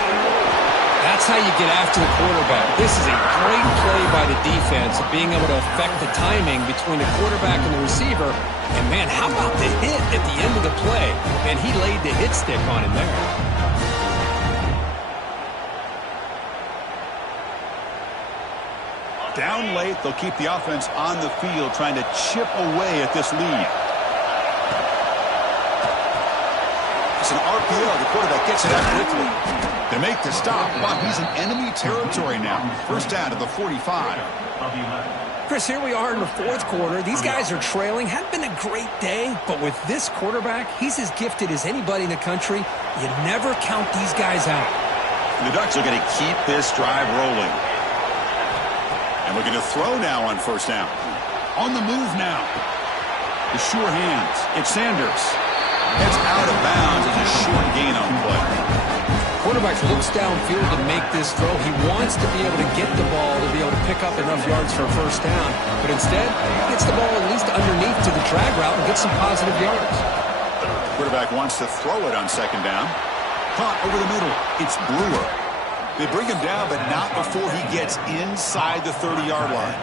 That's how you get after the quarterback. This is a great play by the defense of being able to affect the timing between the quarterback and the receiver. And, man, how about the hit at the end of the play? Man, he laid the hit stick on him there. Down late, they'll keep the offense on the field trying to chip away at this lead. It's an RPO. The quarterback gets it out quickly. They make the stop, but he's in enemy territory now. First down to the 45. Chris, here we are in the 4th quarter. These guys are trailing. Hadn't been a great day, but with this quarterback, he's as gifted as anybody in the country. You never count these guys out. The Ducks are going to keep this drive rolling. And we're going to throw now on first down. On the move now. The sure hands. It's Sanders. It's out of bounds as a short gain on play. Quarterback looks downfield to make this throw. He wants to be able to get the ball to be able to pick up enough yards for a first down. But instead, he gets the ball at least underneath to the drag route and gets some positive yards. Quarterback wants to throw it on second down. Caught over the middle. It's Brewer. They bring him down, but not before he gets inside the 30-yard line.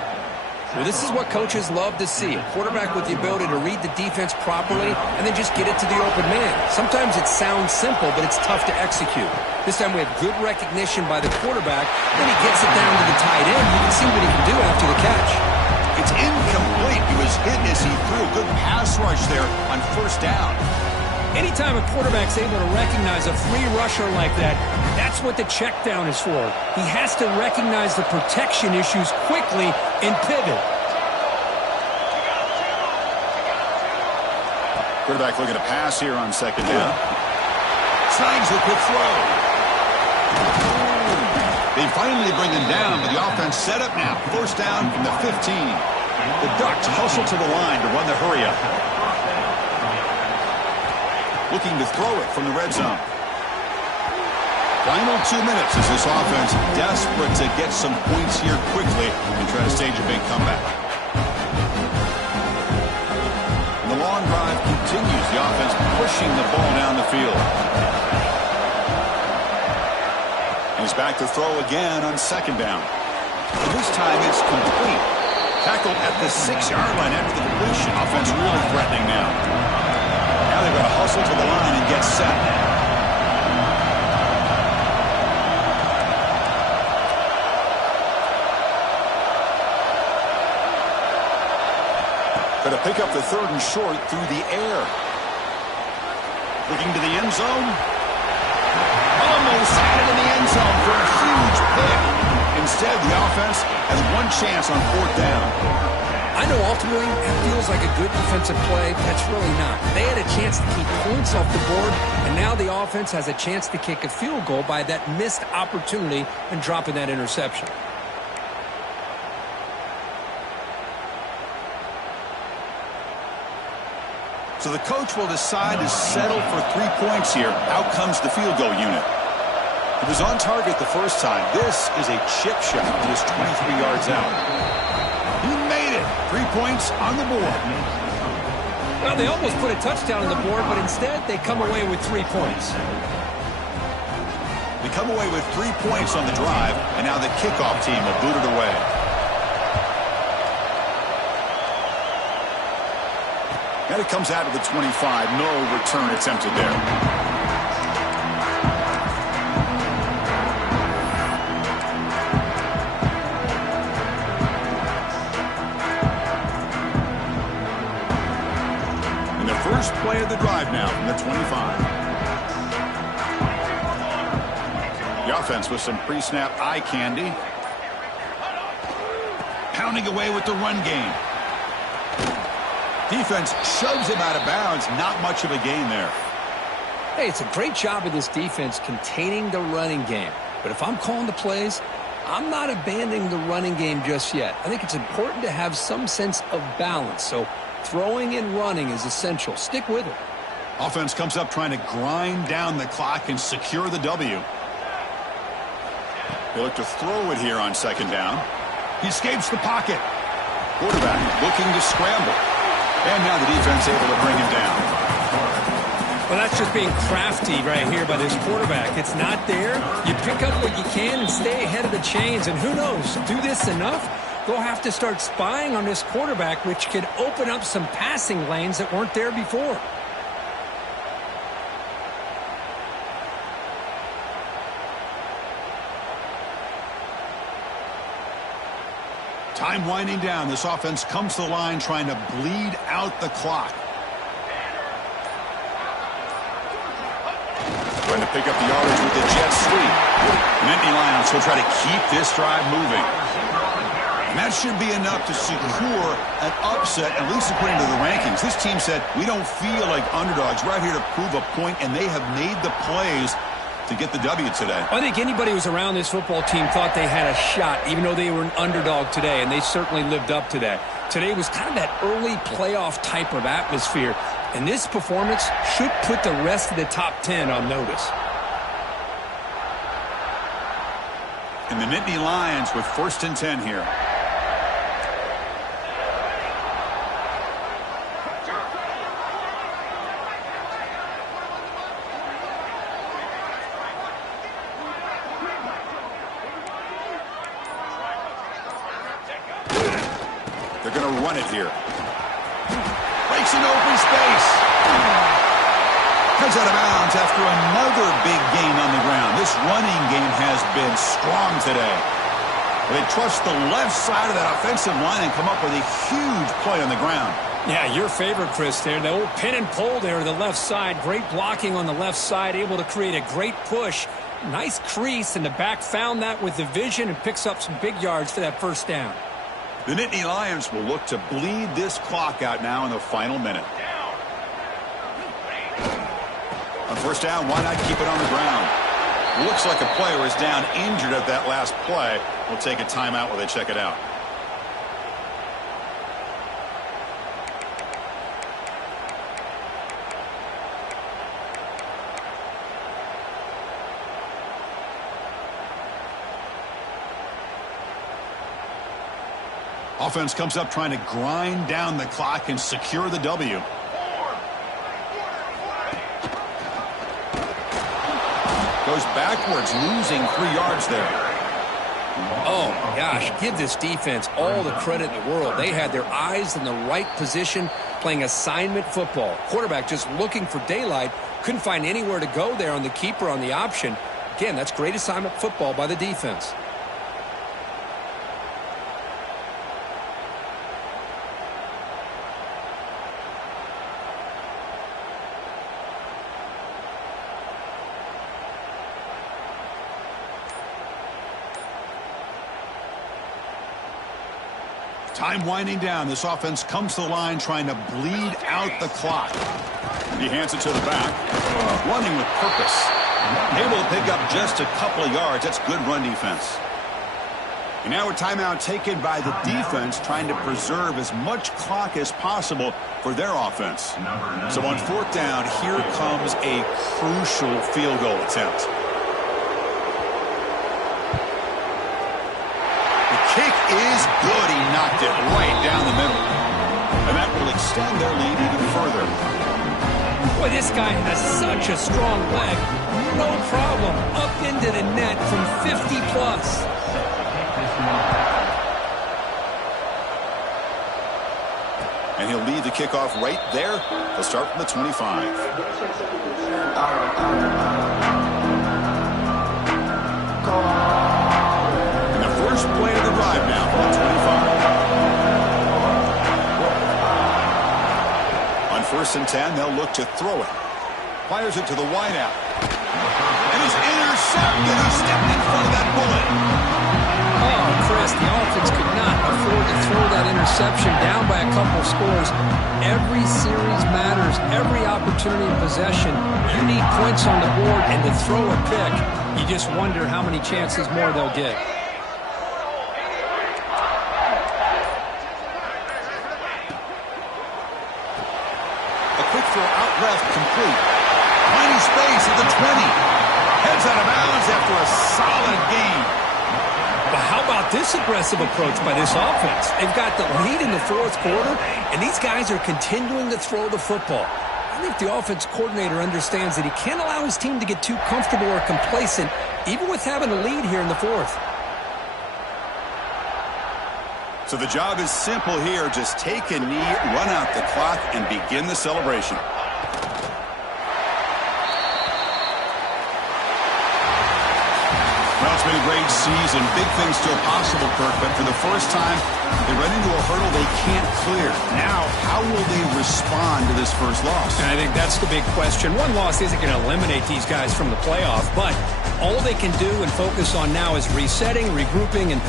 Well, this is what coaches love to see. A quarterback with the ability to read the defense properly and then just get it to the open man. Sometimes it sounds simple, but it's tough to execute. This time we have good recognition by the quarterback. Then he gets it down to the tight end. You can see what he can do after the catch. It's incomplete. He was hit as he threw. Good pass rush there on first down. Anytime a quarterback's able to recognize a free rusher like that, that's what the check down is for. He has to recognize the protection issues quickly and pivot. Quarterback looking to pass here on second down. Slides the quick throw. They finally bring him down, but the offense set up now. First down from the 15. The Ducks hustle to the line to run the hurry-up. Looking to throw it from the red zone. Final 2 minutes as this offense desperate to get some points here quickly and try to stage a big comeback. And the long drive continues. The offense pushing the ball down the field. And he's back to throw again on second down. And this time it's complete. Tackled at the 6-yard line after the completion. Offense really threatening now. Now they've got to hustle to the line and get set. Going to pick up the 3rd and short through the air. Looking to the end zone. Almost had it in the end zone for a huge pick. Instead, the offense has one chance on 4th down. I know ultimately that feels like a good defensive play, but it's really not. They had a chance to keep points off the board, and now the offense has a chance to kick a field goal by that missed opportunity and dropping that interception. So the coach will decide to settle for 3 points here. Out comes the field goal unit. It was on target the first time. This is a chip shot just 23 yards out. He made it. 3 points on the board. Well, they almost put a touchdown on the board, but instead they come away with 3 points. They come away with 3 points on the drive, and now the kickoff team will boot it away. And it comes out of the 25. No return attempted there. And the first play of the drive now from the 25. The offense with some pre-snap eye candy. Pounding away with the run game. Defense shoves him out of bounds. Not much of a gain there. Hey, it's a great job of this defense containing the running game. But if I'm calling the plays, I'm not abandoning the running game just yet. I think it's important to have some sense of balance. So throwing and running is essential. Stick with it. Offense comes up trying to grind down the clock and secure the W. They look to throw it here on second down. He escapes the pocket. Quarterback looking to scramble. And now the defense able to bring him down. Well, that's just being crafty right here by this quarterback. It's not there. You pick up what you can and stay ahead of the chains. And who knows, do this enough, they'll have to start spying on this quarterback, which could open up some passing lanes that weren't there before. Time winding down. This offense comes to the line trying to bleed out the clock. Trying to pick up the yardage with the jet sweep. Nittany Lions will try to keep this drive moving. And that should be enough to secure an upset, at least according to the rankings. This team said, we don't feel like underdogs. We're out here to prove a point, and they have made the plays to get the W today. I think anybody who was around this football team thought they had a shot, even though they were an underdog today, and they certainly lived up to that. Today was kind of that early playoff type of atmosphere, and this performance should put the rest of the top 10 on notice. And the Nittany Lions with 1st and 10 here. They're going to run it here. Breaks an open space. Comes out of bounds after another big gain on the ground. This running game has been strong today. They trust the left side of that offensive line and come up with a huge play on the ground. Yeah, your favorite, Chris, there. The old pin and pull there to the left side. Great blocking on the left side, able to create a great push. Nice crease, and the back found that with the vision and picks up some big yards for that first down. The Nittany Lions will look to bleed this clock out now in the final minute. On first down, why not keep it on the ground? Looks like a player is down injured at that last play. We'll take a timeout while they check it out. Offense comes up trying to grind down the clock and secure the W. Goes backwards, losing 3 yards there. Oh, gosh, give this defense all the credit in the world. They had their eyes in the right position, playing assignment football. Quarterback just looking for daylight, couldn't find anywhere to go there on the keeper on the option. Again, that's great assignment football by the defense. Time winding down. This offense comes to the line trying to bleed out the clock. He hands it to the back. Running with purpose. Able to pick up just a couple of yards. That's good run defense. And now a timeout taken by the defense trying to preserve as much clock as possible for their offense. So on 4th down, here comes a crucial field goal attempt. Kick is good. He knocked it right down the middle. And that will extend their lead even further. Boy, this guy has such a strong leg. No problem. Up into the net from 50 plus. And he'll lead the kickoff right there. He'll start from the 25. First play of the drive now from the 25. On 1st and 10, they'll look to throw it. Fires it to the wideout. And he's intercepted. He stepped in front of that bullet. Oh, Chris, the offense could not afford to throw that interception down by a couple of scores. Every series matters. Every opportunity in possession. You need points on the board, and to throw a pick, you just wonder how many chances more they'll get. Left complete. Tiny space at the 20. Heads out of bounds after a solid gain. But how about this aggressive approach by this offense? They've got the lead in the 4th quarter, and these guys are continuing to throw the football. I think the offense coordinator understands that he can't allow his team to get too comfortable or complacent, even with having a lead here in the 4th. So the job is simple here. Just take a knee, run out the clock, and begin the celebration. Well, it's been a great season. Big things still possible, Kirk, but for the first time, they run into a hurdle they can't clear. Now, how will they respond to this first loss? And I think that's the big question. One loss isn't going to eliminate these guys from the playoff, but all they can do and focus on now is resetting, regrouping, and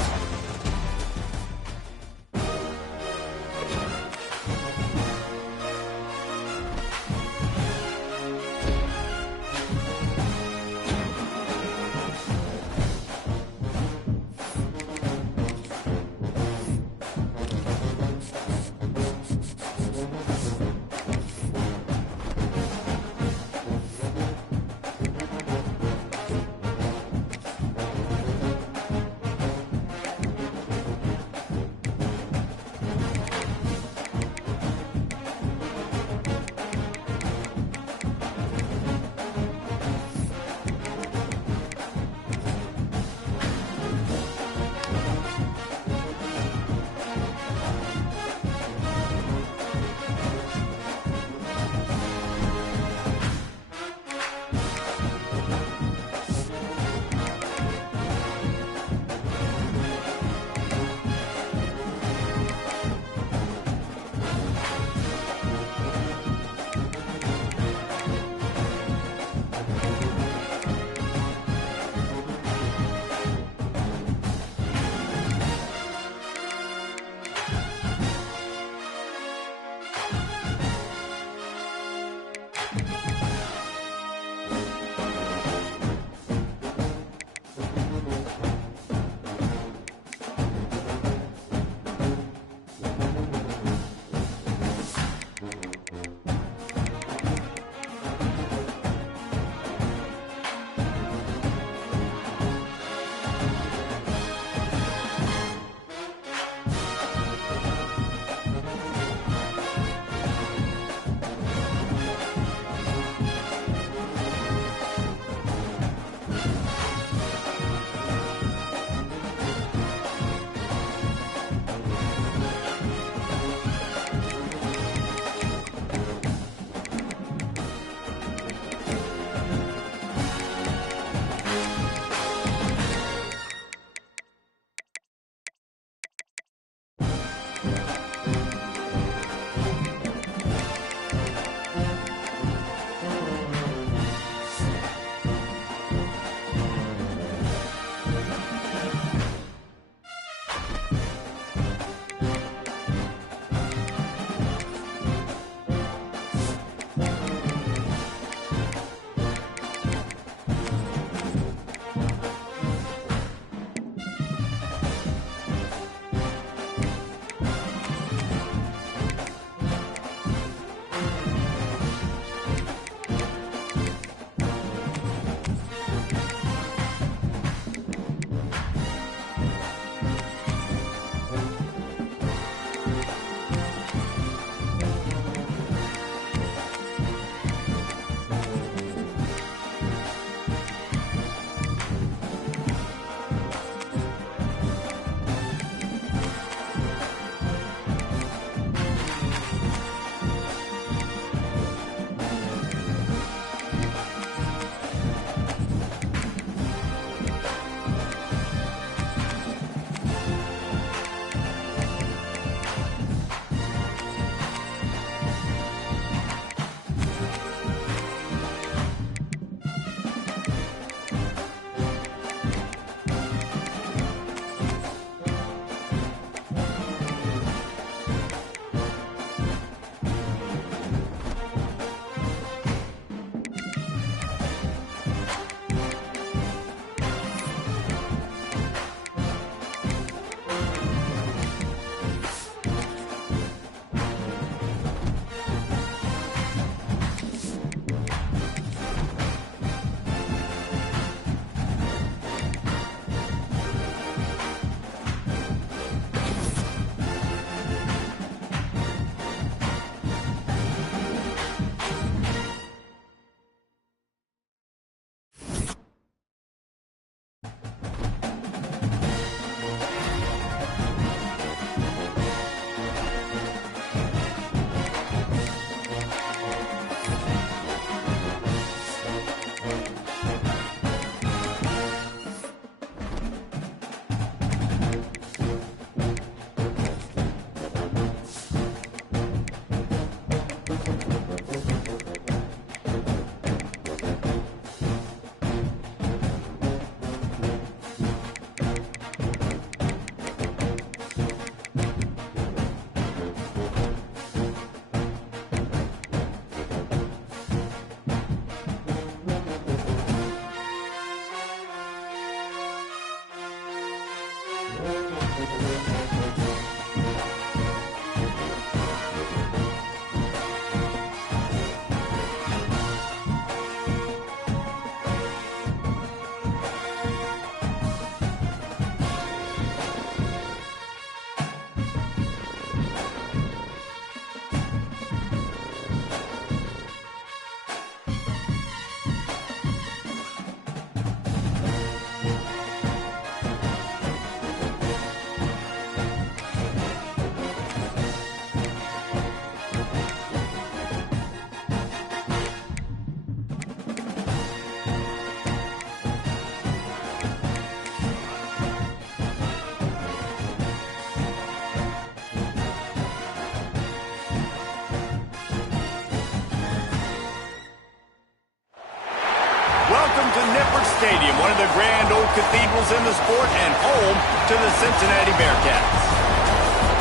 Stadium, one of the grand old cathedrals in the sport and home to the Cincinnati Bearcats.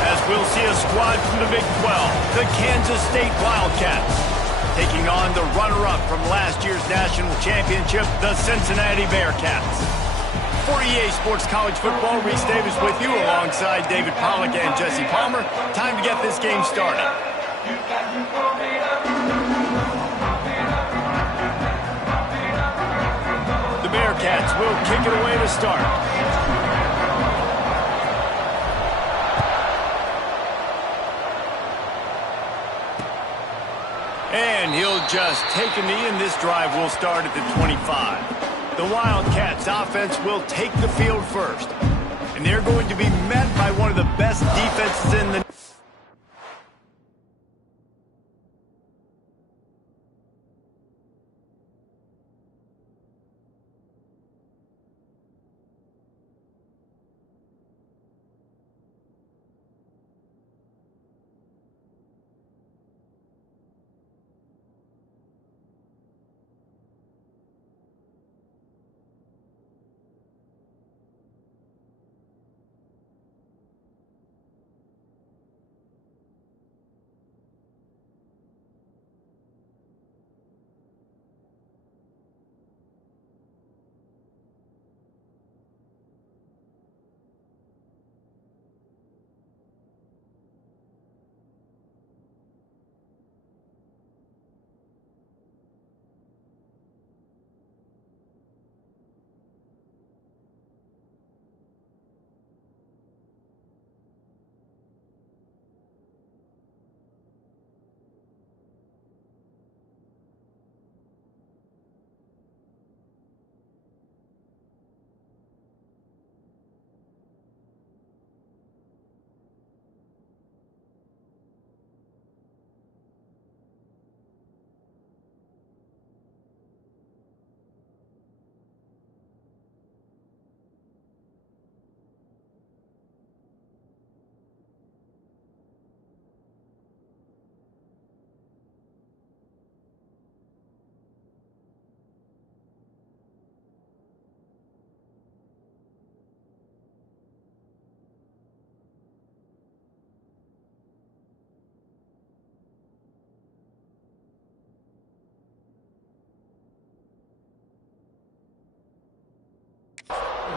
As we'll see a squad from the Big 12, the Kansas State Wildcats, taking on the runner-up from last year's national championship, the Cincinnati Bearcats. For EA Sports College Football, Reese Davis with you alongside David Pollack and Jesse Palmer. Time to get this game started. The Bearcats will kick it away to start. And he'll just take a knee, and this drive will start at the 25. The Wildcats offense will take the field first. And they're going to be met by one of the best defenses in the...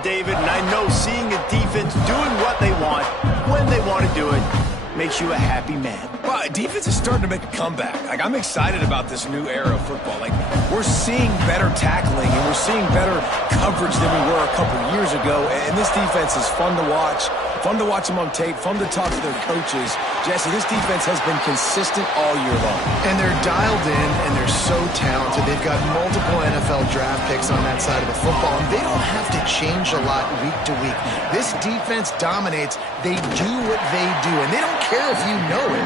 David, and I know seeing a defense doing what they want, when they want to do it, makes you a happy man. Well, defense is starting to make a comeback. Like, I'm excited about this new era of football. Like, we're seeing better tackling, and we're seeing better coverage than we were a couple years ago, and this defense is fun to watch. Fun to watch them on tape, fun to talk to their coaches. Jesse, this defense has been consistent all year long. And they're dialed in, and they're so talented. They've got multiple NFL draft picks on that side of the football, and they don't have to change a lot week to week. This defense dominates. They do what they do, and they don't care if you know it.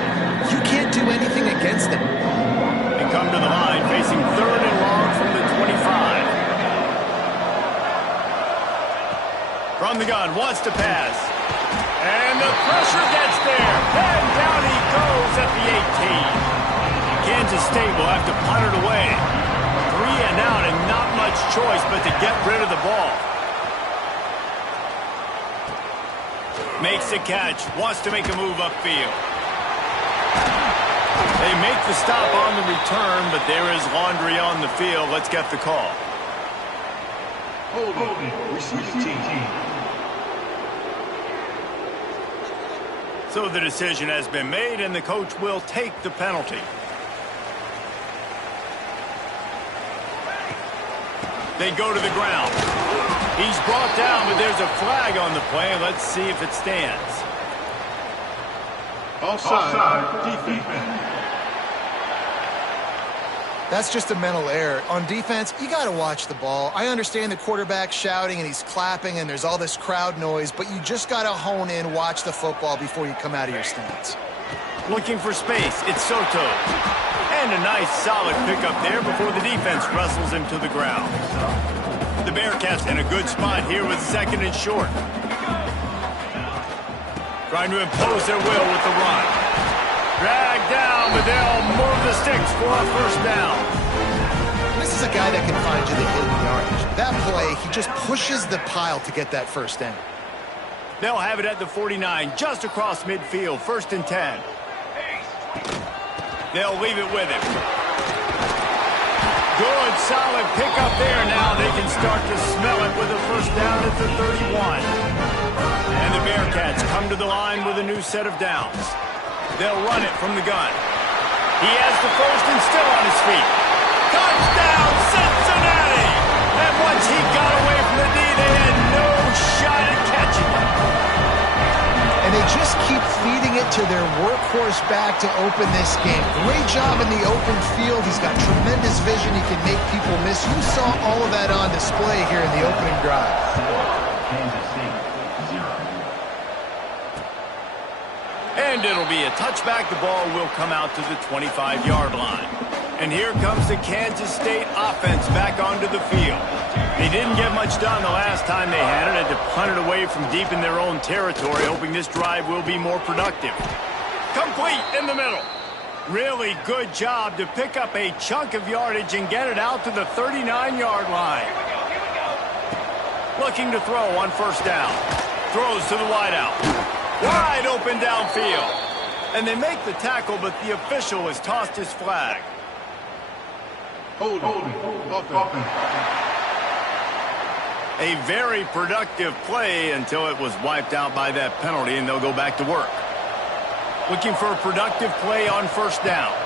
You can't do anything against them. They come to the line facing 3rd and long from the 25. From the gun, wants to pass. And the pressure gets there. And down he goes at the 18. Kansas State will have to punt it away. 3 and out, and not much choice but to get rid of the ball. Makes the catch. Wants to make a move upfield. They make the stop on the return, but there is laundry on the field. Let's get the call. Holding, receiving team. So the decision has been made, and the coach will take the penalty. They go to the ground. He's brought down, but there's a flag on the play. Let's see if it stands. Offside, defense. That's just a mental error. On defense, you got to watch the ball. I understand the quarterback shouting and he's clapping and there's all this crowd noise, but you just got to hone in, watch the football before you come out of your stance. Looking for space. It's Soto. And a nice solid pickup there before the defense wrestles him to the ground. The Bearcats in a good spot here with 2nd and short. Trying to impose their will with the run. Dragged down, but they'll move the sticks for a 1st down. This is is a guy that can find you the hidden yardage. That play, he just pushes the pile to get that first down. They'll have it at the 49, just across midfield, 1st and 10. They'll leave it with him. Good, solid pickup there. Now they can start to smell it with a first down at the 31. And the Bearcats come to the line with a new set of downs. They'll run it from the gun. He has the first and still on his feet. Touchdown, Cincinnati! And once he got away from the D, they had no shot at catching him. And they just keep feeding it to their workhorse back to open this game. Great job in the open field. He's got tremendous vision. He can make people miss. You saw all of that on display here in the opening drive. And it'll be a touchback. The ball will come out to the 25-yard line. And here comes the Kansas State offense back onto the field. They didn't get much done the last time they had it. Had to punt it away from deep in their own territory, hoping this drive will be more productive. Complete in the middle. Really good job to pick up a chunk of yardage and get it out to the 39-yard line. Looking to throw on first down. Throws to the wideout. Wide open downfield. And they make the tackle, but the official has tossed his flag. Holding. A very productive play until it was wiped out by that penalty, and they'll go back to work. Looking for a productive play on first down.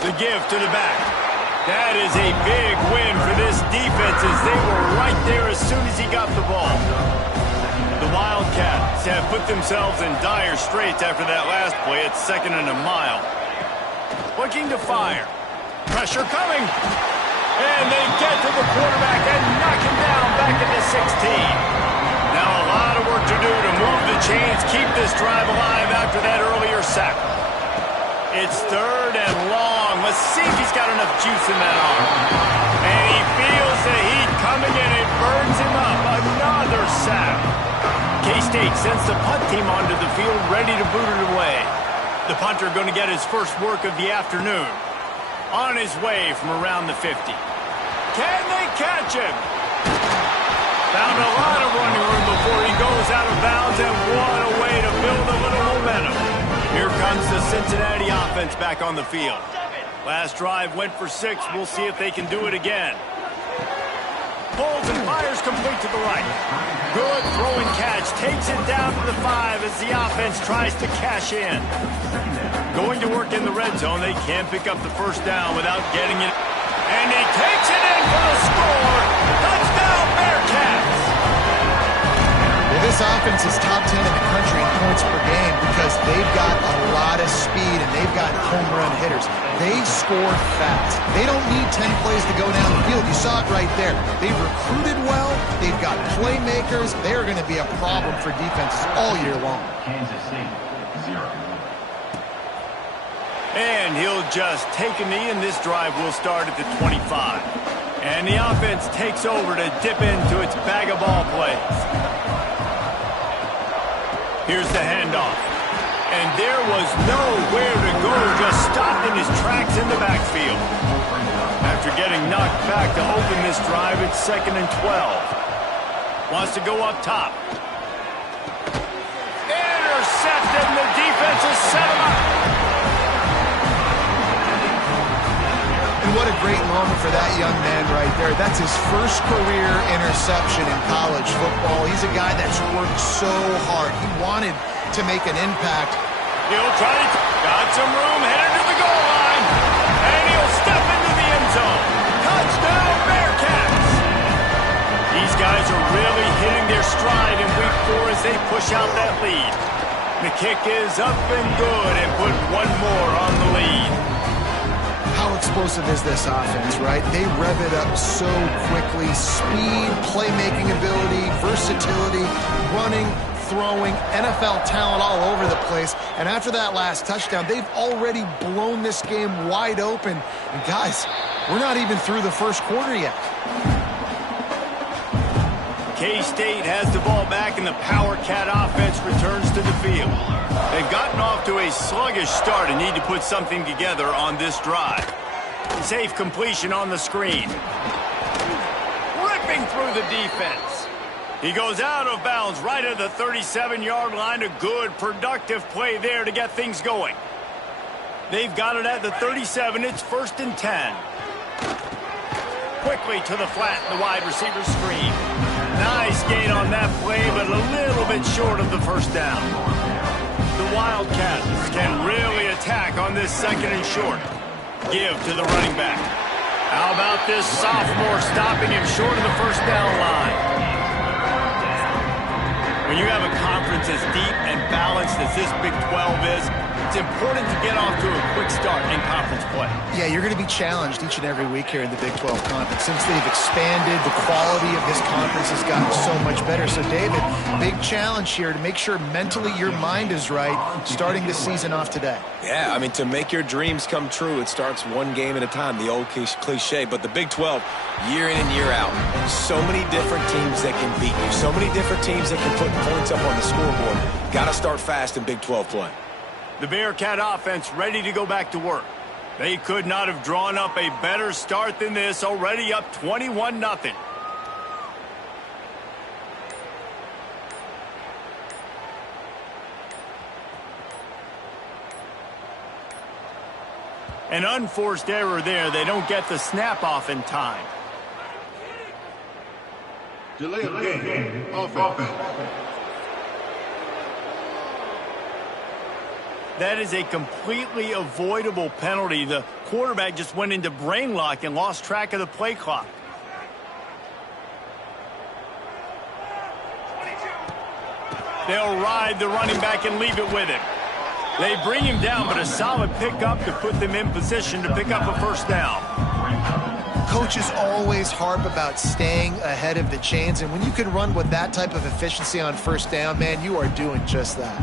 The give to the back. That is a big win for this defense as they were right there as soon as he got the ball. The Wildcats have put themselves in dire straits after that last play. It's 2nd and a mile. Looking to fire. Pressure coming. And they get to the quarterback and knock him down back at the 16. Now a lot of work to do to move the chains, keep this drive alive after that earlier sack. It's 3rd and long. Let's see if he's got enough juice in that arm. And he feels the heat coming in. It burns him up. Another sack. K-State sends the punt team onto the field, ready to boot it away. The punter going to get his first work of the afternoon. On his way from around the 50. Can they catch him? Found a lot of running room before he goes out of bounds, and what a way to build a little momentum. Here comes the Cincinnati offense back on the field. Last drive went for 6. We'll see if they can do it again. Pulls and fires complete to the right. Good throwing catch. Takes it down to the 5 as the offense tries to cash in. Going to work in the red zone. They can't pick up the first down without getting it. And he takes it in for the score. Touchdown, Bearcats. This offense is top 10 in the country in points per game because they've got a lot of speed and they've got home run hitters. They score fast. They don't need 10 plays to go down the field. You saw it right there. They've recruited well. They've got playmakers. They are going to be a problem for defenses all year long. Kansas City, 0. And he'll just take a knee, and this drive will start at the 25. And the offense takes over to dip into its bag of ball plays. Here's the handoff. And there was nowhere to go, just stopped in his tracks in the backfield. After getting knocked back to open this drive, it's 2nd and 12. Wants to go up top. Intercepted, and the defense has set him up. And what a great moment for that young man right there. That's his first career interception in college football. He's a guy that's worked so hard. He wanted to make an impact. He'll try to... Got some room, headed to the goal line. And he'll step into the end zone. Touchdown, Bearcats! These guys are really hitting their stride in week 4 as they push out that lead. The kick is up and good and put one more on the lead. How explosive is this offense, right? They rev it up so quickly. Speed, playmaking ability, versatility, running, throwing, NFL talent all over the place. And after that last touchdown, they've already blown this game wide open. And guys, we're not even through the first quarter yet. K-State has the ball back, and the Power Cat offense returns to the field. They've gotten off to a sluggish start and need to put something together on this drive. Safe completion on the screen. Ripping through the defense. He goes out of bounds right at the 37-yard line. A good, productive play there to get things going. They've got it at the 37. It's 1st and 10. Quickly to the flat, the wide receiver screen. Nice gain on that play, but a little bit short of the first down. The Wildcats can really attack on this 2nd and short. Give to the running back. How about this sophomore stopping him short of the first down line? When you have a conference as deep and balanced as this Big 12 is, it's important to get off to a quick start in conference play. Yeah, you're going to be challenged each and every week here in the Big 12 Conference. Since they've expanded, the quality of this conference has gotten so much better. So, David, big challenge here to make sure mentally your mind is right starting the season off today. Yeah, I mean, to make your dreams come true, it starts one game at a time, the old cliche. But the Big 12, year in and year out, so many different teams that can beat you, so many different teams that can put points up on the scoreboard. Got to start fast in Big 12 play. The Bearcat offense ready to go back to work. They could not have drawn up a better start than this, already up 21-0. An unforced error there. They don't get the snap off in time. Delay of game. Offense. That is a completely avoidable penalty. The quarterback just went into brain lock and lost track of the play clock. They'll ride the running back and leave it with him. They bring him down, but a solid pickup to put them in position to pick up a first down. Coaches always harp about staying ahead of the chains, and when you can run with that type of efficiency on first down, man, you are doing just that.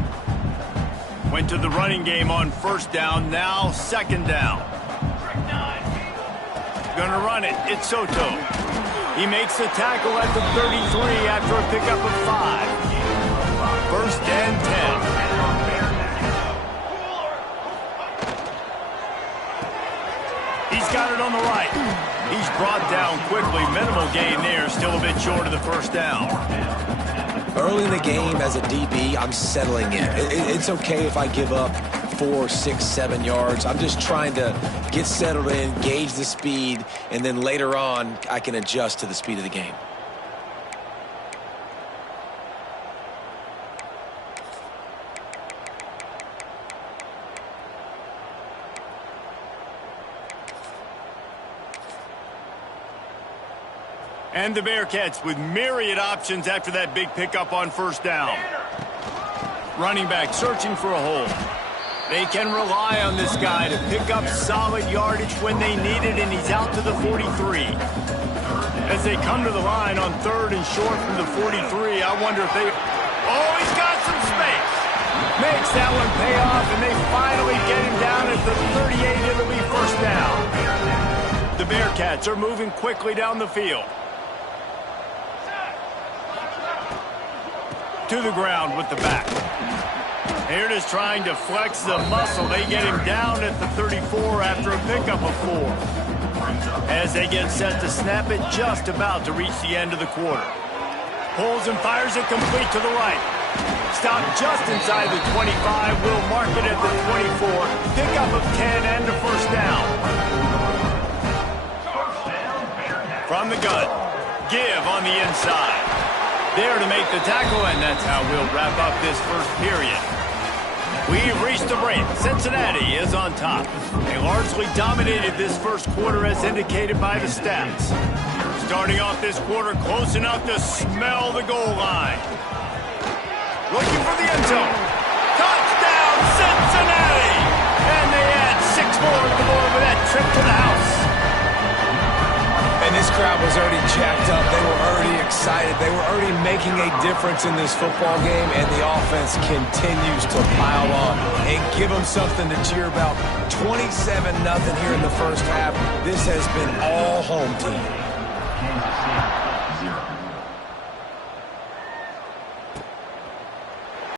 Went to the running game on first down, now 2nd down. Gonna run it, it's Soto. He makes the tackle at the 33 after a pickup of 5. 1st and 10. He's got it on the right. He's brought down quickly, minimal gain there, still a bit short of the first down. Early in the game as a DB, I'm settling in. It's okay if I give up 4, 6, 7 yards. I'm just trying to get settled in, gauge the speed, and then later on, I can adjust to the speed of the game. And the Bearcats with myriad options after that big pickup on first down. Running back searching for a hole. They can rely on this guy to pick up solid yardage when they need it, and he's out to the 43. As they come to the line on 3rd and short from the 43, I wonder if they... Oh, he's got some space. Makes that one pay off, and they finally get him down at the 38. It'll be first down. The Bearcats are moving quickly down the field. To the ground with the back. Here it is trying to flex the muscle. They get him down at the 34 after a pickup of 4. As they get set to snap it, just about to reach the end of the quarter. Pulls and fires it complete to the right. Stop just inside the 25. Will mark it at the 24. Pickup of 10 and a first down. From the gun. Give on the inside. There to make the tackle, and that's how we'll wrap up this first period. We've reached the break. Cincinnati is on top. They largely dominated this first quarter as indicated by the stats. Starting off this quarter close enough to smell the goal line. Looking for the end zone. Touchdown, Cincinnati! And they add 6 more to the board with that trip to the house. And this crowd was already jacked up. They were already excited. They were already making a difference in this football game, and the offense continues to pile on and give them something to cheer about. 27-0 here in the first half. This has been all home team. Kansas City, 0.